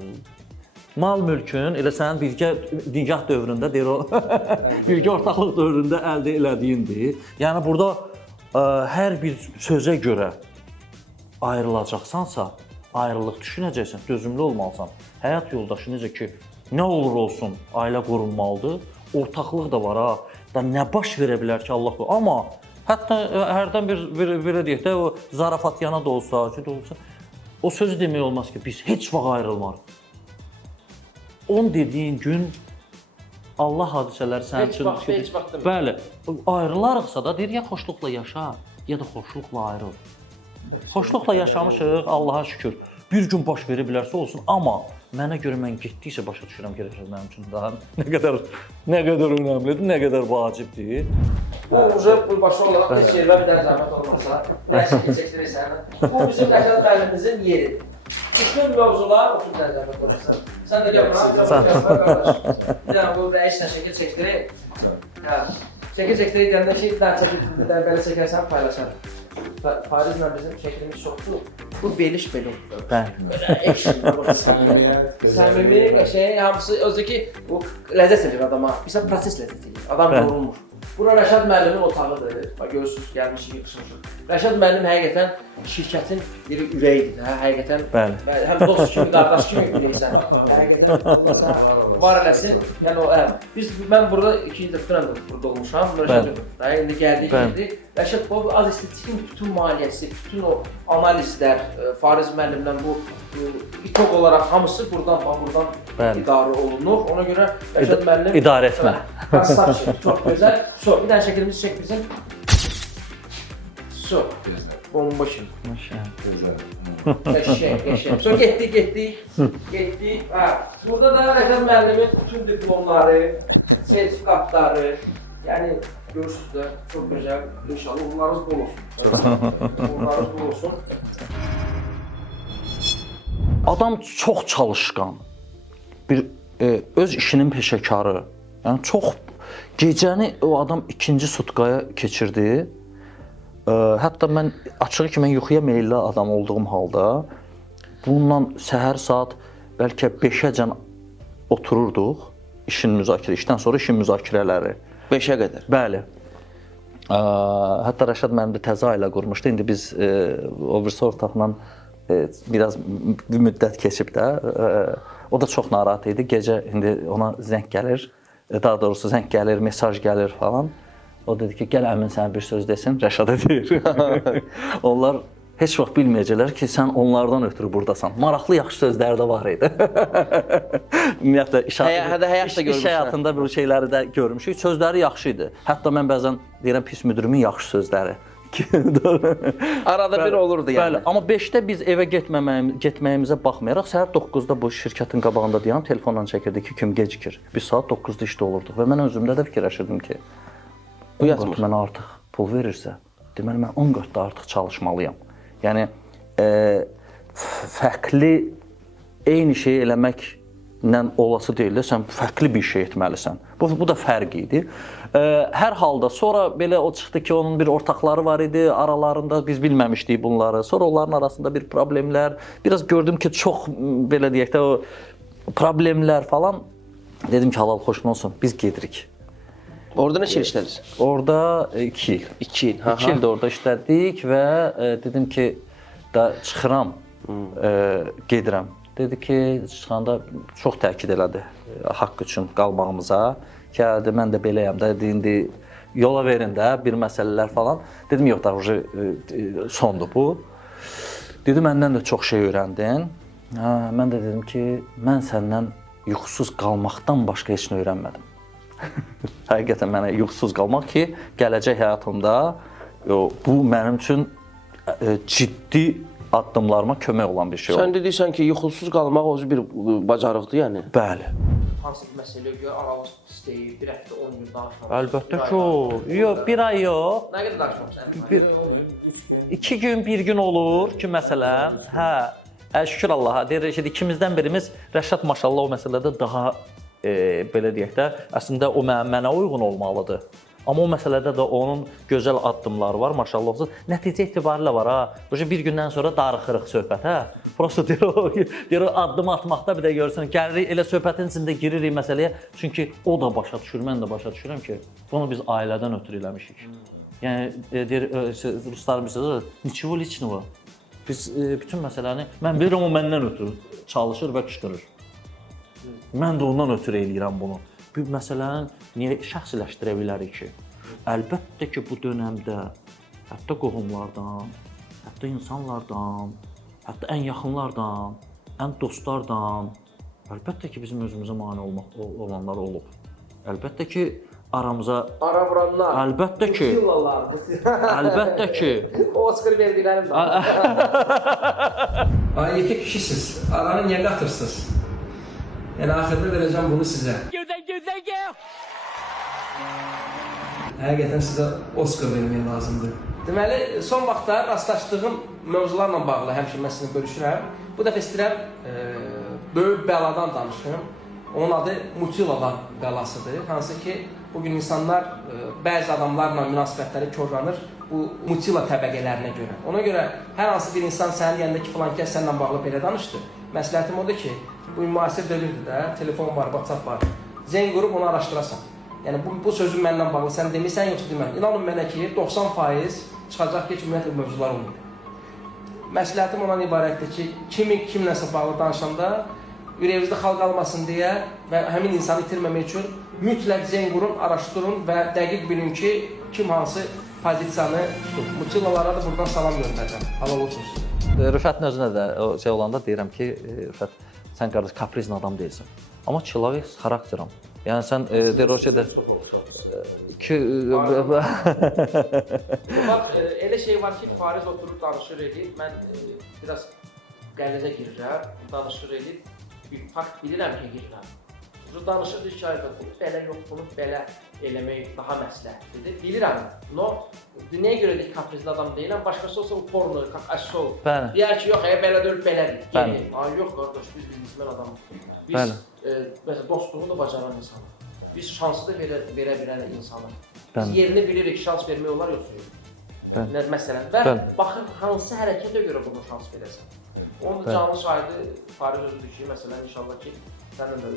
Mal mülkün elə sənin birgə nikah dövründə deyir o, birgə ortaqlıq dövründə əldə elədiyindir. Yəni burada hər bir sözə görə ayrılacaqsansa, ayrılıq düşünəcəksən, dözümlü olmalısan. Həyat yoldaşı necə ki, nə olur olsun, ailə qorunmalıdır. Ortaqlıq da var ha. Da nə baş verə bilər ki, Allah qorusun. Amma hətta hərdən bir deyək də, o zarafatyana da olsa, o sözü demək olmaz ki, biz heç vaxt ayrılmarıq. On dediyin gün Allah hadisələri sənin üçün... Heç vaxt demir. Bəli, ayrılarıqsa da deyir, ya xoşluqla yaşa, ya da xoşluqla ayrıl. Xoşluqla yaşamışıq, Allaha şükür. Bir gün baş verə bilərsə olsun, amma mənə görə mən getdikcə başa düşürəm ki, mənim üçün daha nə qədər önəmlidir, nə qədər vacibdir. Bu başı olaraq heç yervə bir zəhmət olmasa, dərsi keçəkdirir sənə. Bu bizim Rəşad müəllimimizin yeridir. Bütün mövzular otur bir zəhmət olmasa. Sən də gəl buna, bu rəislə şəkil çəkdirir. Şəkil çəkdirir deyəndə ki, belə çəkərsən, paylaşarım. Farizlə bizim şəklimiz çoxdur. Bu beliş belə. Səmimiyyət, gözəlliyi və hamısı özü ki, bu ləzzət edir adama. Bizə proses ləzzət edir. Adam yorulmur. Bura Rəşad müəllimin otağıdır. Görürsünüz, gəlmişik, yıxışmışıq. Rəşad müəllim həqiqətən şirkətin bir ürəyidir də, həqiqətən. Həm dost kimi, qardaş kimi neysən. Həqiqətən Allah sənə var eləsin. Yəni mən burada ikinci dəfə burada olmuşam. İndi gəldik. Rəşad bu az estetikin bütün maliyyəsi, bütün o analizlər, Fariz müəllimlə bu itoq olaraq hamısı buradan idarə olunur. Ona görə Rəşad müəllim idarə etmə. Kasapçı, çox gözəl. Bir dənə şəkilimizi çək bizim. Su. Gözəl. Bomba şimdi. Gözəl. Qəşəng. So getdik. Burada da Rəşad müəllimin bütün diplomları, sertifikatları, yəni görürsünüz də, çox gözəl. İnşallah uğurlarınız bol olsun. Çox sağ olun. Uğurlarınız bol olsun. Adam çox çalışqan, bir öz işinin peşəkarı. Yəni çox gecəni o adam ikinci sutkaya keçirdi. Hətta mən açığı ki, mən yuxuya meyilli adam olduğum halda bununla səhər saat bəlkə 5-əcən otururduq işdən sonra işin müzakirələri. 5-ə qədər? Bəli. Hətta Rəşad mənim də təzə ailə qurmuşdu. İndi biz o birisi ortaqla biraz bir müddət keçib də. O da çox narahat idi. Gecə indi ona zəng gəlir. Daha doğrusu zəng gəlir, mesaj gəlir falan. O dedi ki, gəl əmin sənə bir söz desin, Rəşada deyir. Onlar heç vaxt bilməyəcəklər ki, sən onlardan ötürü buradasan. Maraqlı, yaxşı sözləri də var idi. Ümumiyyətlə, iş həyatında bu şeyləri də görmüşük. Sözləri yaxşı idi. Hətta mən bəzən deyirəm, pis müdürümün yaxşı sözləri. Arada bir olurdu yəni. Bəli, amma 5-də biz evə getməyimizə baxmayaraq, səhər 9-da bu şirkətin qabağında dayanıb telefonla çəkirdi ki, kim gecikir. Biz saat 9-da işdə olurduq və mən özümdə də fikirləşirdim ki, 10 qat mənə artıq pul verirsə, deməli mən 10 qat da artıq çalışmalıyam. Yəni, fərqli, eyni şeyi eləməklə olası deyil də, sən fərqli bir şey etməlisən. Bu da fərq idi. Hər halda sonra belə o çıxdı ki, onun bir ortaqları var idi, aralarında biz bilməmişdik bunları. Sonra onların arasında bir problemlər, biraz gördüm ki, çox belə deyək də o problemlər falan. Dedim ki, halal xoşun olsun, biz gedirik. Orada neçə il işlədiniz? Orada 2 il. 2 il. 2 il də orada işlədik və dedim ki, çıxıram. gedirəm. Dedi ki, çıxanda çox təkid elədi haqq üçün qalmağımıza. Gəldi, mən də beləyəm də, indi yola verin də, bir məsələlər falan. Dedim, yox da, sondur bu. Dedi, məndən də çox şey öyrəndin. Mən də dedim ki, mən səndən yuxusuz qalmaqdan başqa heç nə öyrənmədim. Həqiqətən mənə yuxusuz qalmaq ki, gələcək həyatımda bu mənim üçün ciddi addımlarıma kömək olan bir şey oldu. Sən deyirsən ki, yuxusuz qalmaq özü bir bacarıqdır, yəni? Bəli. Hansı bir məsələyə görə aramız pis deyil, bir həftə 10 gün danışmamışıq. Əlbəttə ki, yox, bir ay yox. Nə qədər danışmamışıq? Bir ay olmuyor, 3 gün. 2 gün, 1 gün olur ki, məsələn. Şükür Allaha, deyirik ki, ikimizdən birimiz, Rəşad maşallah o məsələdə daha, belə deyək də, əslində o mənə uyğun olmalıdır. Amma o məsələdə də onun gözəl addımları var, maşallah olsun. Nəticə etibarilə var ha. Bir gündən sonra darıxırıq söhbətə. Prosta deyir o addım atmaqda bir də görürsən, gəlirik elə söhbətin içində giririk məsələyə. Çünki o da başa düşür, mən də başa düşürəm ki, bunu biz ailədən ötürü eləmişik. Yəni deyir ruslar bilirsiniz, niçvo liçnovo. Biz bütün məsələni, mən bilirəm o məndən ötürü çalışır və qışqırır. Mən də ondan ötürü eləyirəm bunu. Bir məsələni niyə şəxsiləşdirə bilərik ki? Əlbəttə ki, bu dönəmdə hətta qohumlardan, hətta insanlardan, hətta ən yaxınlardan, ən dostlardan, əlbəttə ki, bizim özümüzə mane olanlar olub. Əlbəttə ki, aramıza... Ara vuranlar, əlbəttə ki, mutillalar, əlbəttə ki... Oscar verdiklərim də. Ay, yekə kişisiniz, aranı niyə qatırsınız? Yəni, axırda verəcəm bunu sizə. Həqiqətən sizə Oscar vermək lazımdır. Deməli, son vaxtlar rastlaşdığım mövzularla bağlı həmişə mən sizinlə bölüşürəm. Bu dəfə istəyirəm böyük bəladan danışım. Onun adı mutilalar bəlasıdır. Hansı ki, bugün insanlar bəzi adamlarla münasibətləri korlanır bu mutila təbəqələrinə görə. Ona görə hər hansı bir insan sənin yanında ki, filan kəs səninlə bağlı belə danışdı. Məsləhətim odur ki, bu müasir dövrdə də telefon var, WhatsApp var. Zəng qurub onu araşdırasan. Yəni bu sözün məndən bağlı sən demirsən yoxsa demirəm. İnanın mənə ki, 90% çıxacaq ki, ümumiyyətlə mövzular olmur. Məsləhətim ondan ibarətdir ki, kimləsə bağlı danışanda ürəyinizdə xal qalmasın deyə və həmin insanı itirməmək üçün mütləq zəng qurun, araşdırın və dəqiq bilin ki, kim hansı pozisiyanı tutub. Mutilalara da buradan salam göndərəcəm. Halal olsun. Rüfətin özünə də şey olanda deyirəm ki, Rüfət, sən qardaş kaprizin adam deyilsən. Amma человек с xarakterim. Yəni sən əslində sizə çox oxşarsınız. Çox oxşar. Elə şey var ki, Fariz oturub danışır eləyir. Mən biraz qəlizə girirəm, danışır eləyir. Bir fakt bilirəm ki, girirəm. Danışır ki, bunu belə yox, bunu belə eləmək daha məsləhətlidir. Bilirəm. Dünyaya görə deyək, kaprizli adam deyiləm. Başqası olsa o porno, aşol. Deyər ki, yox, belə deyil, belədir. Gedir. Yox, qardaş, biz biznesmen adamıq. Biz dostluğu da bacaran insanıq. Biz şansı da verə bilən insanıq. Biz yerini bilirik, şans vermək olar yoxsa yox. Məsələn, və baxın, hansı hərəkətə görə bunu şans verəsən. Onun da canlı şahidi Fariz özüdür ki, məsələn, inşallah ki, sənin də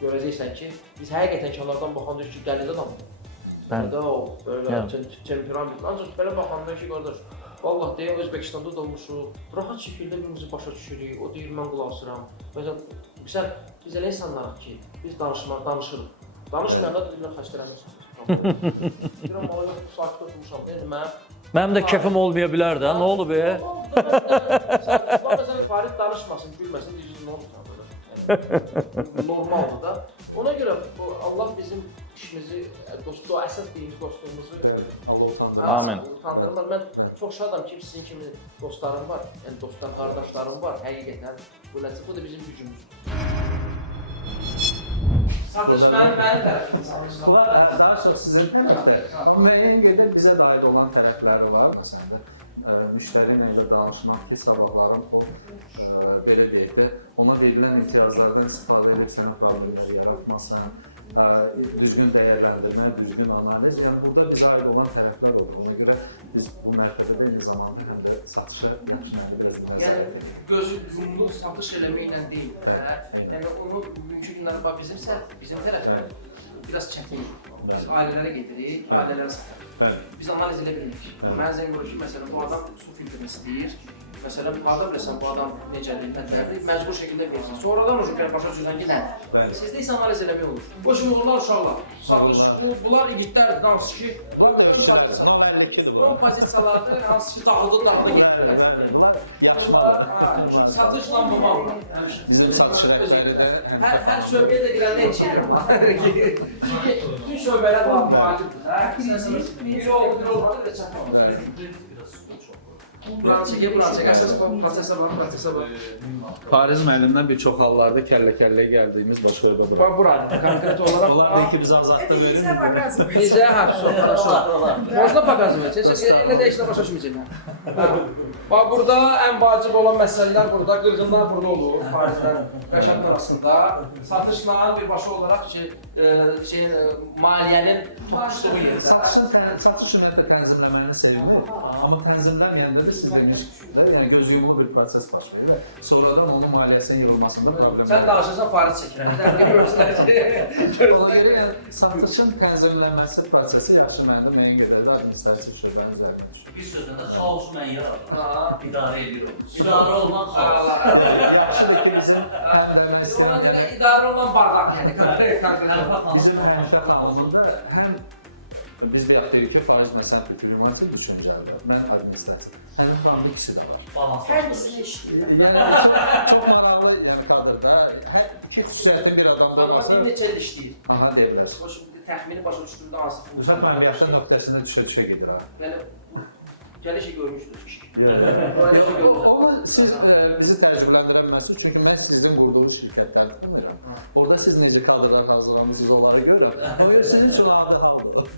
görəcəksən ki, biz həqiqətən kənardan baxanda ki, qəliz adamdır. Belə temperamentli. Ancaq belə baxanda ki, qardaş, vallahi deyə Özbəkistanda dolmuşuq, rahat şəkildə birimizi başa düşürük, o deyir, mən qulaq asıram. Məsələn, biz elə insanlarıq ki, biz danışırıq. Danışmayanda da bizimlə xəstələnmişik. Deyirəm, yox, bu sakit oturmuşam. Mənim də kefim olmaya bilər də, nə olub? Məsələn, Farid danışmasın, gülməsin, deyəcək, nə olub? Normaldır da. Ona görə Allah bizim işimizi, əsas deyimiz dostluğumuzu... Bəli, Allah utandırmaz. Mən çox şadam ki, sizin kimi dostlarım var, yəni dostlar, qardaşlarım var. Həqiqətən bu da bizim gücümüzdür. Bunlar daha çox sizin tərəfdə, amma müəyyən qədər bizə də aid olan tərəfləri var. Məsələn də, müştəri ilə danışmaq ki, sabahlarım o, belə deyək də, ona verilən imtiyazlardan istifadə edib sənə problemlər yaratmasın, düzgün dəyərləndirmə, düzgün analiz. Yəni, burada bizə aid olan tərəflər odur. Ona görə biz bu mərtəbədə eyni zamanda həm də satışa yaxşı mənada biraz nəzarət edirik. Gözü yumlu satış eləməklə deyil. Yəni, onu bugünkü günlərdə bizim tərəfdə biraz çətindir. Biz ailələrə gedirik, ailələrə satırıq. Biz analiz elə bilmirik. Mən zəng qurur ki, məsələn, bu adam su filtrini istəyir. Məsələn, harda biləsən bu adam necədir, nətərdir, məcbur şəkildə verirsən. Sonradan o başa düşürsən ki, nədir? Bəli. Sizdə isə analiz eləmək olur. O kimi oğullar, uşaqlar. Oğullar. Bunlar igidlərdir, hansı ki... Bunlar da özçülərdir, 0.52'dir bunlar. O pozisiyalardır, hansı ki, dağıda gedir. Bəli, bunlar yaşmadır. Satışla babamla. Bizim satış rəhbəri də Həmifə Hər xanımdır. şöbəyə də girəndə heç yerim var. Bütün şöbələr var. Bəli. Buranı çəkək. Əsas bu prosesə bax. Fariz müəllimdən bir çox hallarda kəllə-kəlləyə gəldiyimiz baş şöbə bura. Buranı, konkret olaraq... Onlar da ki, bizə azadlıq verir mi? Necə, хорошо. Можно показывать? Dostlarım. Elə də işlə başa düşməyəcəklər. Bax, burada ən vacib olan məsələlər burada, qırğınlar burada olur, Farizlə Rəşadın arasında. Satışla birbaşa olaraq maliyyənin toqquşduğu yerdə. Satış ümumiyyətlə tənzimləməni sevmir, amma tənzimləməyəndə də siz demişdə, yəni göz yumulu bir proses baş verir və sonradan onun maliyyəsinin yığılmasında problemlər Sən var. danışırsan Fariz çəkirəm. Ona görə yəni satışın tənzimlənməsi prosesi yaxşı mənada müəyyən qədər də administrativ şöbənin üzərinə düşür. Bir sözlə də xaosu mən yaradım. İdarə edirəm. İdarə olunan xaos. Yaxşıdır ki, bizim həm də mən istəyirəm, yəni İdarə olunan bardaq yəni. bizim Hənifə xanımın da həm biz bayaq dedik ki, Fariz məsələn bütünlüyü düşüncəlidir. Mən administrativ. Hənifə xanımda ikisi də var. Yəni çox maraqlı, yəni kadrda hər iki xüsusiyyətin bir adamda olması. Neçə il işləyir? Aha, deyə bilərsən. O şimdi təxmini başa düşdüyümdə hansı? Rüfət müəllim bayaqda nöqtəsində düşə gedir ha. Belə gəlişi görmüşdünüz. Yox, onu siz bizi təcrübələndirən məhsul, çünki mən sizin qurduğunuz şirkətləri tanıyıram. Orada siz necə kadrlar hazırlamısınız, onları görürəm. Ona görə sizin üçün adi haldır.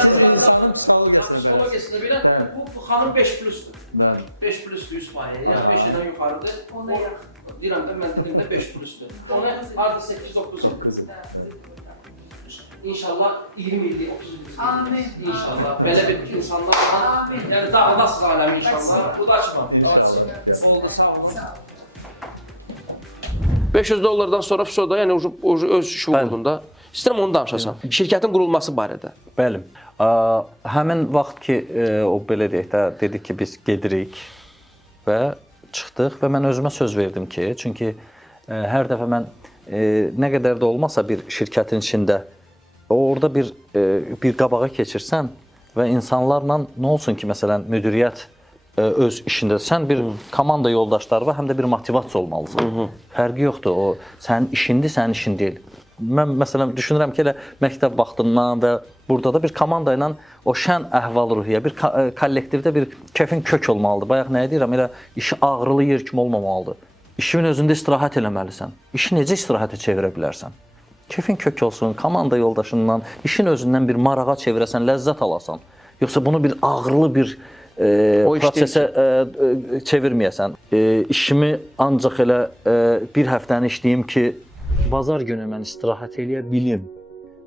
Siz insanın psixologiyasına bələsiniz. Psixologiyasına biləm. Bu xanım 5+'dur. Bəli. 5+'dur 100%. Yəni 5-dən yuxarıdır. Ona yaxın. Deyirəm də mən dedimdə 5+'dur. Ona hardasa 8-9. 9 il. Bəli. İnşallah 20 illik, 30 illik. Amin. İnşallah. Belə bir insanlarla, yəni dağıdasız aləmi inşallah. Udacı var. İnşallah. Oldu, sağ olun. $500 sonra FSO-da, yəni öz şuurunda. İstəyirəm onu danışasan. Şirkətin qurulması barədə. Bəli. Həmin vaxt ki, o belə deyək də, dedik ki, biz gedirik və çıxdıq və mən özümə söz verdim ki, çünki hər dəfə mən nə qədər də olmasa bir şirkətin içində orada bir qabağa keçirsən və insanlarla nə olsun ki, məsələn, müdiriyyət öz işində sən bir komanda yoldaşları var, həm də bir motivasiya olmalısan. Fərqi yoxdur, o sənin işindir, sənin işin deyil. Mən məsələn düşünürəm ki, elə məktəb vaxtından və burada da bir komanda ilə o şən əhval-ruhiyyə, bir kollektivdə bir kefin kök olmalıdır. Bayaq nə deyirəm, elə işi ağrılı yer kimi olmamalıdır. İşin özündə istirahət eləməlisən. İşi necə istirahətə çevirə bilərsən? Kefin kök olsun, komanda yoldaşından, işin özündən bir marağa çevirəsən, ləzzət alasan. Yoxsa bunu bir ağrılı bir prosesə çevirməyəsən. İşimi ancaq elə bir həftəni işləyim ki, bazar günü mən istirahət eləyə bilim.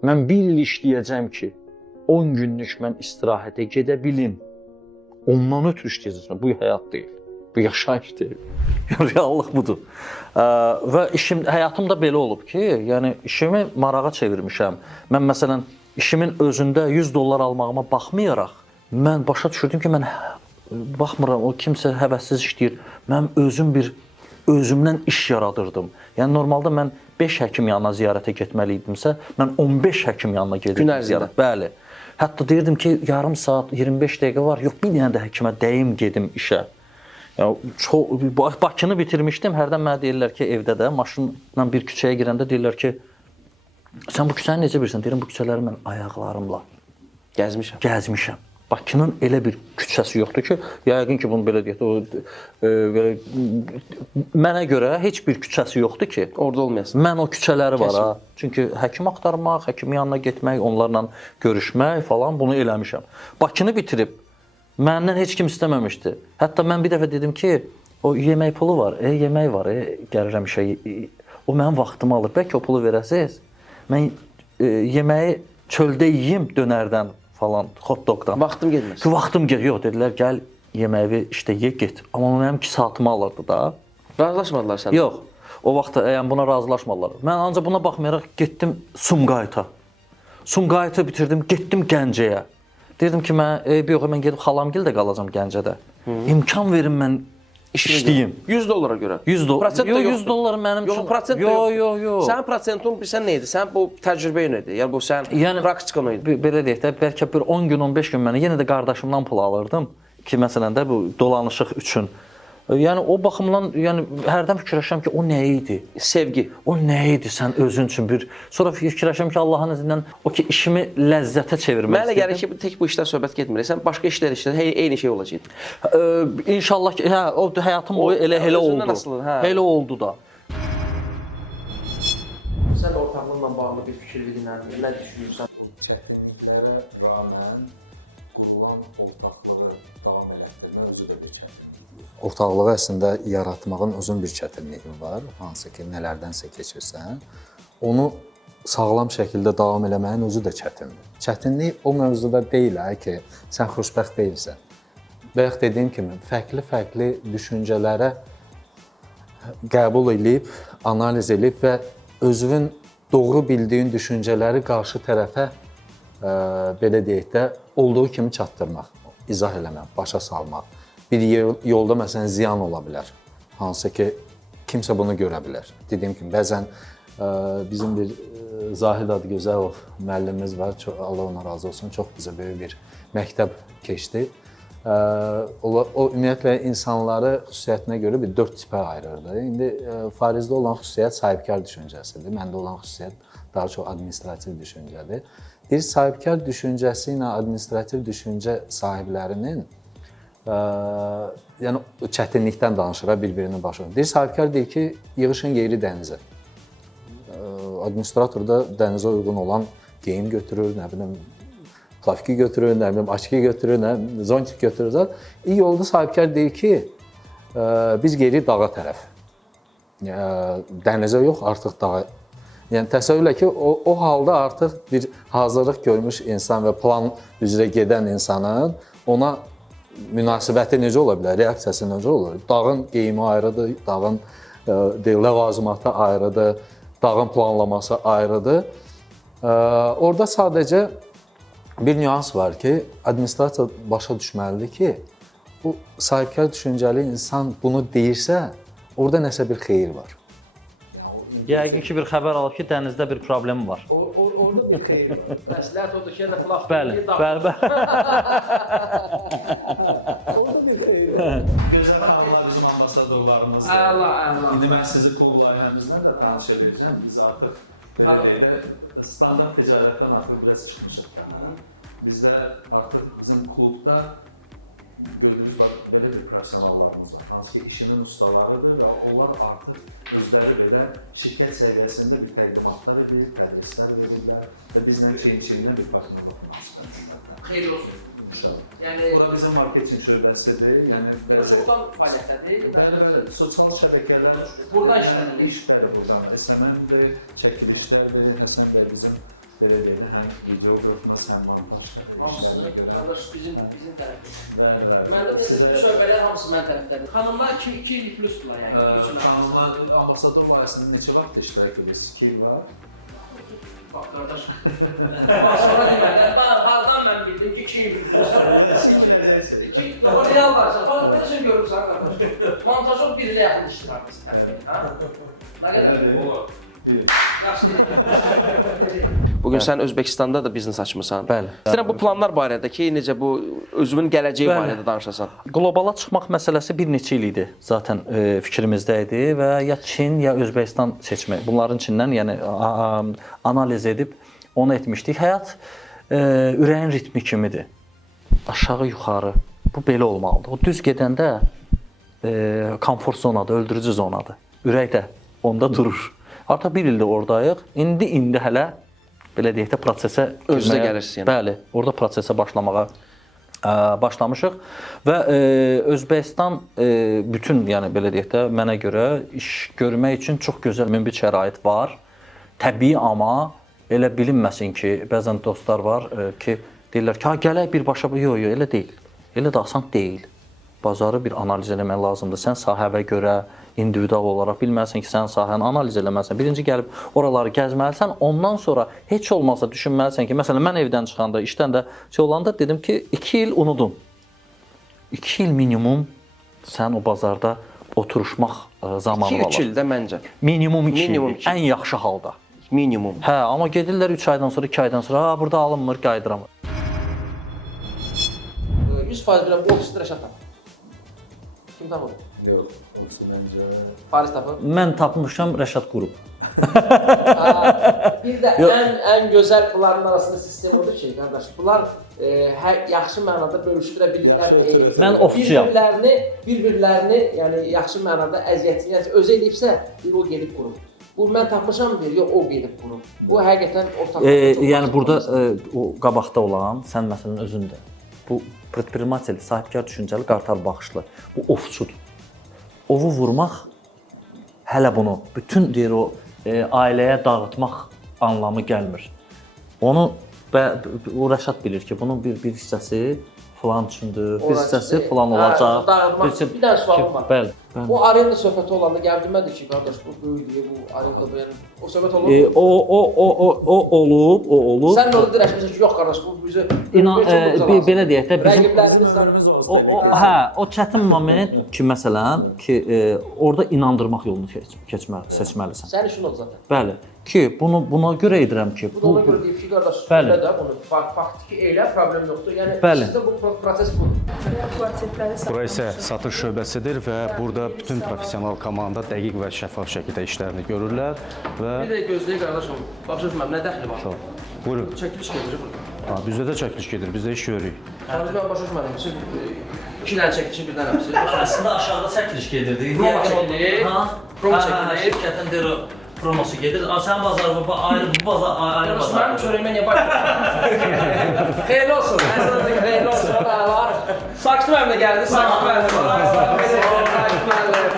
Mən 1 il işləyəcəm ki, 10 günlük mən istirahətə gedə bilim. Ondan ötürü işləyəcəm. Bu həyat deyil. Bu yaşayış deyil. Reallıq budur. Və həyatım da belə olub ki, yəni işimi marağa çevirmişəm. Mən məsələn, işimin özündə $100 almağıma baxmayaraq, mən başa düşürdüm ki, mən baxmıram, o kimsə həvəssiz işləyir. Mən özümdən iş yaradırdım. Yəni normalda mən 5 həkim yanına ziyarətə getməli idimsə, mən 15 həkim yanına gedirdim ziyarət. Bəli. Hətta deyirdim ki, yarım saat, 25 dəqiqə var, yox bir dənə də həkimə dəyim gedim işə. Bakını bitirmişdim, hərdən mənə deyirlər ki, evdə də maşınla bir küçəyə girəndə deyirlər ki, sən bu küçəni necə bilirsən? Deyirəm, bu küçələri mən ayaqlarımla gəzmişəm. Bakının elə bir küçəsi yoxdur ki, yəqin ki, bunu belə deyək, mənə görə heç bir küçəsi yoxdur ki, orada olmayasın. Mən o küçələri var ha. Çünki həkim axtarmaq, həkimin yanına getmək, onlarla görüşmək falan bunu eləmişəm. Bakını bitirib, məndən heç kim istəməmişdi. Hətta mən bir dəfə dedim ki, o yemək pulu var, yemək var, gəlirəm işə, o mənim vaxtımı alır, bəlkə o pulu verəsiz, mən yeməyi çöldə yiyim dönərdən falan, hot dogdan. Vaxtım getməz. Vaxtım getməz, yox, dedilər, gəl yeməyi işdə ye, get. Amma mənim 2 saatımı alırdı da. Razılaşmadılar səndən? Yox, o vaxt buna razılaşmadılar. Mən ancaq buna baxmayaraq getdim Sumqayıta. Sumqayıtı bitirdim, getdim Gəncəyə. Deyirdim ki, mən gedib xalamgildə qalacam Gəncədə. İmkan verin mən işləyim. 100 dollara görə. 100 dollar. Prosent də Yox, yoxdur. 100 dollar mənim üçün. Yox, prosent də yoxdur. Yox. Sənin prosentun bilsən nə idi? Sən bu təcrübə idi. Yəni bu sənin praktikan idi. Belə deyək də, bəlkə bir 10 gün, 15 gün mən yenə də qardaşımdan pul alırdım ki, məsələn də bu dolanışıq üçün. Yəni o baxımdan, yəni hərdən fikirləşirəm ki, o nə idi? Sevgi. O nə idi sən özün üçün bir. Sonra fikirləşirəm ki, Allahın izni ilə o ki işimi ləzzətə çevirmək istəyirəm. Mənə gəlir ki, tək bu işdən söhbət getmir. Sən başqa işlər eyni şey olacaq. İnşallah ki, hə, o həyatım boyu elə oldu. Elə oldu da. Sən ortaqlıqla bağlı bir fikir verirsən, nə düşünürsən? O çətinliklərə rağmen qurulan ortaqlığı davam elətdirmək özü də bir çətinlikdir. Ortaqlığı əslində yaratmağın özün bir çətinliyi var, hansı ki, nələrdənsə keçirsən. Onu sağlam şəkildə davam eləməyin özü də çətindir. Çətinlik o mövzuda deyil ki, sən xoşbəxt deyilsən. Bayaq dediyim kimi, fərqli düşüncələrə qəbul edib, analiz edib və özünün doğru bildiyin düşüncələri qarşı tərəfə belə deyək də, olduğu kimi çatdırmaq, izah eləmək, başa salmaq. Bir yolda məsələn ziyan ola bilər, hansı ki, kimsə bunu görə bilər. Dediyim kimi, bəzən bizim bir Zahid Adıgözəlov müəllimimiz var, Allah ona razı olsun, çox bizə böyük bir məktəb keçdi. O ümumiyyətlə insanları xüsusiyyətinə görə bir 4 tipə ayırırdı. İndi Farizdə olan xüsusiyyət sahibkar düşüncəsidir, məndə olan xüsusiyyət daha çox administrativ düşüncədir. Bir sahibkar düşüncəsi ilə administrativ düşüncə sahiblərinin yəni çətinlikdən danışır, bir-birinin başına. Bir sahibkar deyir ki, yığışın yeri dənizə. Administrator da dənizə uyğun olan geyim götürür, nə bilim, plavki götürür, nə bilim, açki götürür, nə bilim, zontik götürür. İyi yolda sahibkar deyir ki, biz geri dağa tərəf. Dənizə yox, artıq dağa. Yəni təsəvvürlə ki, o halda artıq bir hazırlıq görmüş insan və plan üzrə gedən insanın ona münasibəti necə ola bilər, reaksiyası necə olur? Dağın geyimi ayrıdır, dağın ləvazimatı ayrıdır, dağın planlaması ayrıdır. Orada sadəcə bir nüans var ki, administrasiya başa düşməlidir ki, bu sahibkar düşüncəli insan bunu deyirsə, orada nəsə bir xeyir var. Yəni o impulsiv. Yəqin ki, bir xəbər alıb ki, dənizdə bir problem var. Orada bir xeyir var. Məsləhət odur ki, elə plastik Bəli. Orada bir xeyir var. Gözəl xanımlar bizim ambasadorlarımızdır. İndi mən sizi klub layihəmizlə də tanış eləyəcəm. Biz artıq belə deyək də standart ticarətdən artıq biraz çıxmışıq kənara. Bizdə artıq bizim klubda gördüyünüz belə bir professionallarımız var. Hansı ki, işinin ustalarıdır və onlar artıq özləri belə şirkət səviyyəsində bir təqdimatlar edir, tədrislər veriblər və bizlə çiyin-çiyinlə bir partnerlik münasibətindədirlər. Xeyirli olsun. İnşallah. Bura bizim marketinq şöbəsidir. Yəni bəzi çoxdan fəaliyyətdədir. Bəli, sosial şəbəkələr iş bəli burdan. SMM-dir, çəkilişlərdir. Həsən bəy bizim belə deyək də, həm videoqrafımız, həm montaj işlərinə görə. Bizim tərəfimizdən. Bəli. Məndə şöbələr hamısı mən tərəfdədir. Xanımlar 2 il plusdurlar yəni. Xanımlar ambasador layihəsində neçə vaxt iştirak edirsiniz? 2 il var? Bax, qardaş. Sonra demədən, hardan mən bildim ki, 2 il plusdur. Yəni, siz biləcəksiniz. Yox, reallar. Bax, nə şey görürsən, qardaş. Montajor 1 ilə yaxın iştirak istəyir. Nə qədər? Elə deyil. Bilin. Bugün sən Özbəkistanda da biznes açmısan. Bəli. İstəyirəm bu planlar barədə ki, necə bu özünün gələcəyi barədə danışasan. Qlobala çıxmaq məsələsi bir neçə il idi zaten fikrimizdə idi və ya Çin, ya Özbəkistan seçmək. Bunların içindən yəni analiz edib onu etmişdik. Həyat ürəyin ritmi kimidir. Aşağı yuxarı. Bu belə olmalıdır. O düz gedəndə komfort zonadır, öldürücü zonadır. Ürək də onda durur. Artıq bir ildir oradayıq. İndi hələ belə deyək də prosesə özünə gəlirsiniz yəni. Bəli, orada prosesə başlamağa başlamışıq və Özbəkistan bütün, yəni belə deyək də mənə görə iş görmək üçün çox gözəl münbit şərait var. Təbii, amma elə bilinməsin ki, bəzən dostlar var ki, deyirlər ki, gələk birbaşa bu. Yox, elə deyil. Elə də asan deyil. Bazarı bir analiz eləmək lazımdır. Sən sahəvə görə individual olaraq bilməlisən ki, sən sahəni analiz eləməlisən. Birinci gəlib oraları gəzməlisən, ondan sonra heç olmazsa düşünməlisən ki, məsələn, mən evdən çıxanda, işdən də olanda dedim ki, 2 il unudum. 2 il minimum sən o bazarda oturuşmaq zamanı var. 2-3 ildə məncə. Minimum 2 Minimum il, iki. ən yaxşı halda. Minimum. Hə, amma gedirlər 3 aydan sonra, 2 aydan sonra, ha, burada alınmır, qayıdıramır. 100% bilən bu ofisdə Rəşad tapır. Kim tapır? Yox, ofisi məncə Fariz tapır. Mən tapmışam Rəşad Quru. Bir də ən gözəl bunların arasında sistem odur ki, qardaş, bunlar hər yaxşı mənada bölüşdürə bilirlər. yaxşı ötür-ötür Mən elə. ofisiyam. Bir-birlərini, yəni yaxşı mənada əziyyətini özü edibsə, bir o gedib qurur. Bu mən tapmışam deyir, yox o gedib qurur. Bu həqiqətən ortaq. Yəni burada o qabaqda olan, sən məsələn özündə. Bu предприниматель, sahibkar düşüncəli, qartal baxışlı. Bu ovçudur. Ovu vurmaq hələ bunu bütün deyir o ailəyə dağıtmaq anlamı gəlmir. Onu o Rəşad bilir ki, bunun bir hissəsi falan üçündür, bir hissəsi falan olacaq. Bir dənə sualım var. Bəli. O arenda söhbəti olanda gəlmədi ki, qardaş bu böyüdür, bu arenda. O söhbət olur. O olub. Sən onu dirəşmişsən ki, yox qardaş bu bizə belə deyək də bizim ömrümüz onsuz da elə keçir. Hə, o çətin moment ki, məsələn, ki orada inandırmaq yolunu seçməlisən. Sən işin o zaten. Bəli. Ki buna görə edirəm ki, bu ona görə deyib ki, qardaş, belə də bunu faktiki elə problem yoxdur. Yəni sizdə bu proses budur. Bura isə satış şöbəsidir və burada bütün professional komanda dəqiq və şəffaf şəkildə işlərini görürlər və Bir də gözləyə qardaşım, baxışız mən nə dəxli var? buyurun. Çəkiliş gedir burada. Bizdə də çəkiliş gedir, biz də iş görürük. Xarici mən başa düşmədim. 2 dənə çəkilişi birdən yapsın. Əslində aşağıda çəkiliş gedirdi. Promo çəkilir. Promo çəkilir. Şirkətin deyir o promosu gedir. Sən bazarı bu bazar ayrı bazar. Mənim çörəyimə niyə baxmırsan? Xeyirli olsun. Xeyirli olsun. Sakit müəllim də gəldi. Sakit müəllim. Sakit müəllim.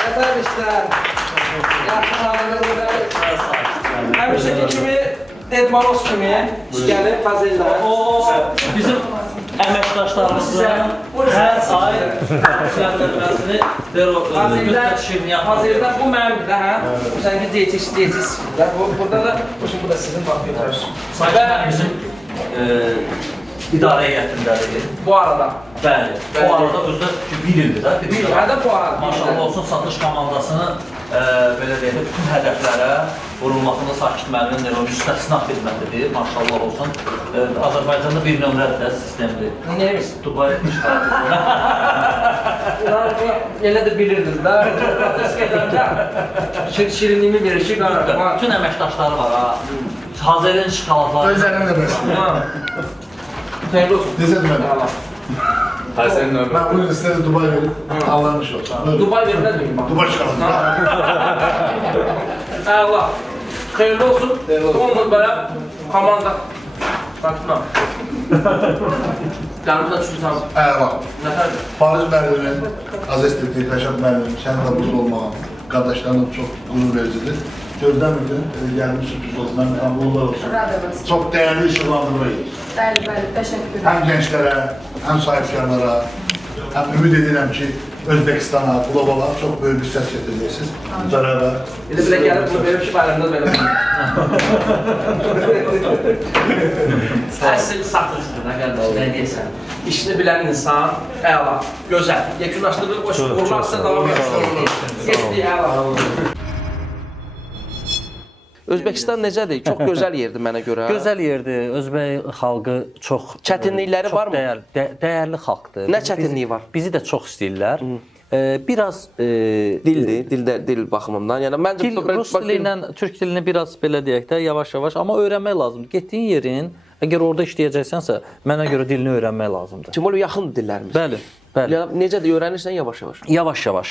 Nətər işlər? Yaxşı tanınır. Həmişəki kimi Dedmanos kimi gəlib Fazellə. Bizim əməkdaşlarımızın hər ay şəhərləməsini Fazeldə bu mənim də, hə? Sənki diyetistikdə. Burada da, bu da sizin bax görürsünüz. bizim idarə heyətindədir. Bu arada. Bəli. O arada özü də bir ildir də. Bir ildə bu arada. Maşallah olsun satış komandasının belə deyək də bütün hədəflərə vurulmasında Sakit müəllimin o müstəsna xidmətidir. Maşallah olsun. Azərbaycanda bir nömrədir sistemdir. Neymiş? Dubai iştirakı. Elə də bilirdiniz də. Protest edəndə şirinliyimi verir ki, bütün əməkdaşları var ha. Hazırın şokoladları. Özlərinin də bəs. Xeyirli olsun. Necə deməli? Həsən növbə. Mən bugün sizə Dubai verib, Allah'ın olsun. Dubai verir nə deyim? Dubai şokolatı. Əla. Xeyirli olsun. Onun belə komanda. Bakma. Yanımda çıxsam. Əla. Nətərdir? Fariz müəllimin, Aziz Estetik, Rəşad müəllimin, sənin də burada olmağın, qardaşlarına çox qürur vericidir. Gözləmirdim, gəlmiş sürpriz olsun, mən uğurlar olsun. Çox dəyərli işıqlandırma edir. Bəli, təşəkkür Həm gənclərə, həm sahibkarlara, həm ümid edirəm ki, Özbəkistana, qlobala çox böyük bir səs getirəcəksiniz. Bərabər. Elə gəlib bunu verir ki, bayramda belə. Əsl satışdır da qardaş, nə deyəsən. İşini bilən insan, əla, gözəl. Yekunlaşdırılır, o uğurlarsa davam etsin. Getdi, əla. Özbəkistan necədir? Çox gözəl yerdir mənə görə. Gözəl yerdir. Özbək xalqı çox çətinlikləri varmı? Dəyərli xalqdır. Nə çətinliyi var? Bizi də çox istəyirlər. Biraz dildir, dil baxımından. Yəni məncə rus dili ilə türk dilini biraz belə deyək də yavaş-yavaş, amma öyrənmək lazımdır. Getdiyin yerin əgər orada işləyəcəksənsə, mənə görə dilini öyrənmək lazımdır. Çünki o yaxın dillərimiz. Bəli. Bəli. Necədir, öyrənirsən yavaş-yavaş? Yavaş-yavaş.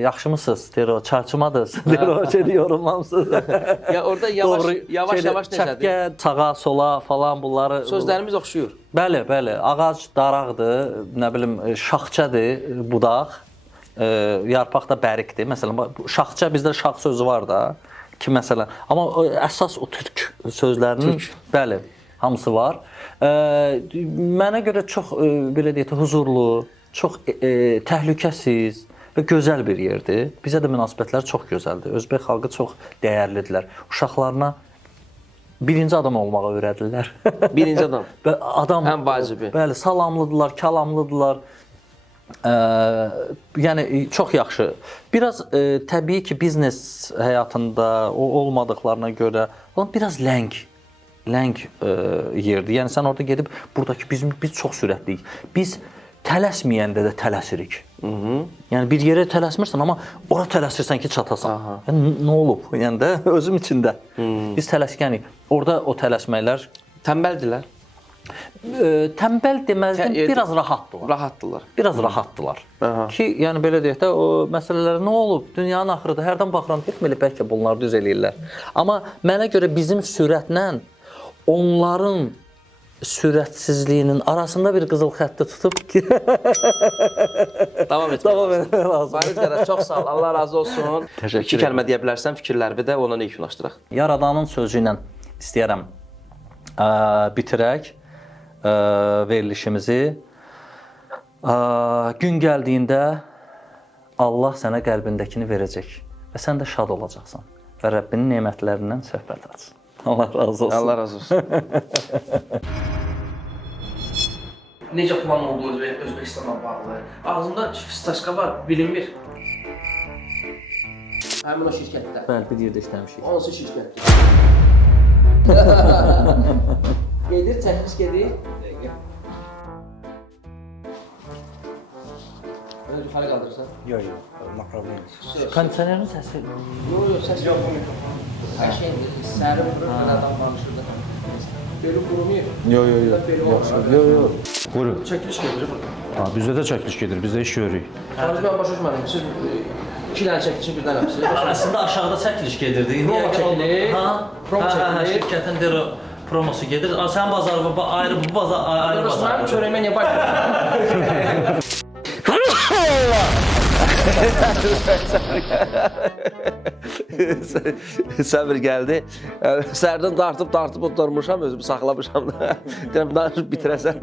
Yaxşımısınız, deyir o, çarçımadınız, deyir o, yorulmamısınız. Ya orada yavaş-yavaş necədir? Çəpkə, sağa, sola falan bunları... Sözlərimiz oxşuyur. Bəli, bəli. Ağac daraqdır, nə bilim, şaxçadır, budaq, yarpaq da bərikdir. Məsələn, şaxça, bizdə şax sözü var da, ki, məsələn. Amma əsas o türk sözlərinin, bəli, hamısı var. Mənə görə çox, belə deyək, huzurlu, çox təhlükəsiz və gözəl bir yerdir. Bizə də münasibətlər çox gözəldir. Özbək xalqı çox dəyərlidirlər. Uşaqlarına birinci adam olmağı öyrədirlər. Birinci adam? Adam, ən vacibi. Bəli, salamlıdırlar, kəlamlıdırlar. yəni çox yaxşı. Biraz təbii ki, biznes həyatında o olmadıqlarına görə olan biraz ləng yerdir. Yəni sən orada gedib buradakı biz çox sürətliyik. Biz tələsməyəndə də tələsirik. Yəni bir yerə tələsmirsən, amma ora tələsirsən ki, çatasan. Yəni nə olub? Yəni də özüm içində. Biz tələskənik. Orada o tələsməklər tənbəldilər. Tənbəl deməzdim, biraz rahatdılar. Rahatdılar. Biraz rahatdılar. Ki, yəni belə deyək də, o məsələlər nə olub? Dünyanın axırıdır. Hərdən baxıram, etməli bəlkə bunlar düz eləyirlər. Amma mənə görə bizim sürətlə onların sürətsizliyinin arasında bir qızıl xətti tutub ki... Davam etmək lazım. Fariz qardaş, çox sağ ol. Allah razı olsun. İki kəlmə deyə bilərsən, fikirlərimi də ona yekunlaşdıraq. Yaradanın sözü ilə istəyərəm bitirək verilişimizi. Gün gəldiyində Allah sənə qəlbindəkini verəcək və sən də şad olacaqsan və Rəbbinin nemətlərindən söhbət aç. Allah razı olsun. Allah razı olsun. Necə plan oldu Özbəkistanla bağlı? Ağzımda fistaşka var, bilinmir. Həmin o şirkətdə. Bəli, bir yerdə işləmişik. Onası şirkət. Nedir? Çəkiliş gedir? Biraz yuxarı qaldırırsan? Yox, направление. Kondisionerin səsi... Yox, səs yox. Qəşəngdir, sərin vurur, belə adam danışır da. Beli qurumuyur. Biraz belva vurar, belə. Buyurun. Çəkiliş gedir burada. Bizdə də çəkiliş gedir, biz də iş görürük. Fariz mən başa düşmədim, siz 2 dənə çəkilişi birdən yapsınız. Arasında aşağıda çəkiliş gedirdi. Promo çəkilir. Promo çəkilir. Şirkətin deyir promosu gedir. Sən bazarı ayrı, bu bazar ayrı bazar. Mənim çörəyimə niyə başlayır? Səbir gəldi. Sərdən dartıb oturmuşam, özümü saxlamışam da. Deyirəm, danışıb bitirəsən.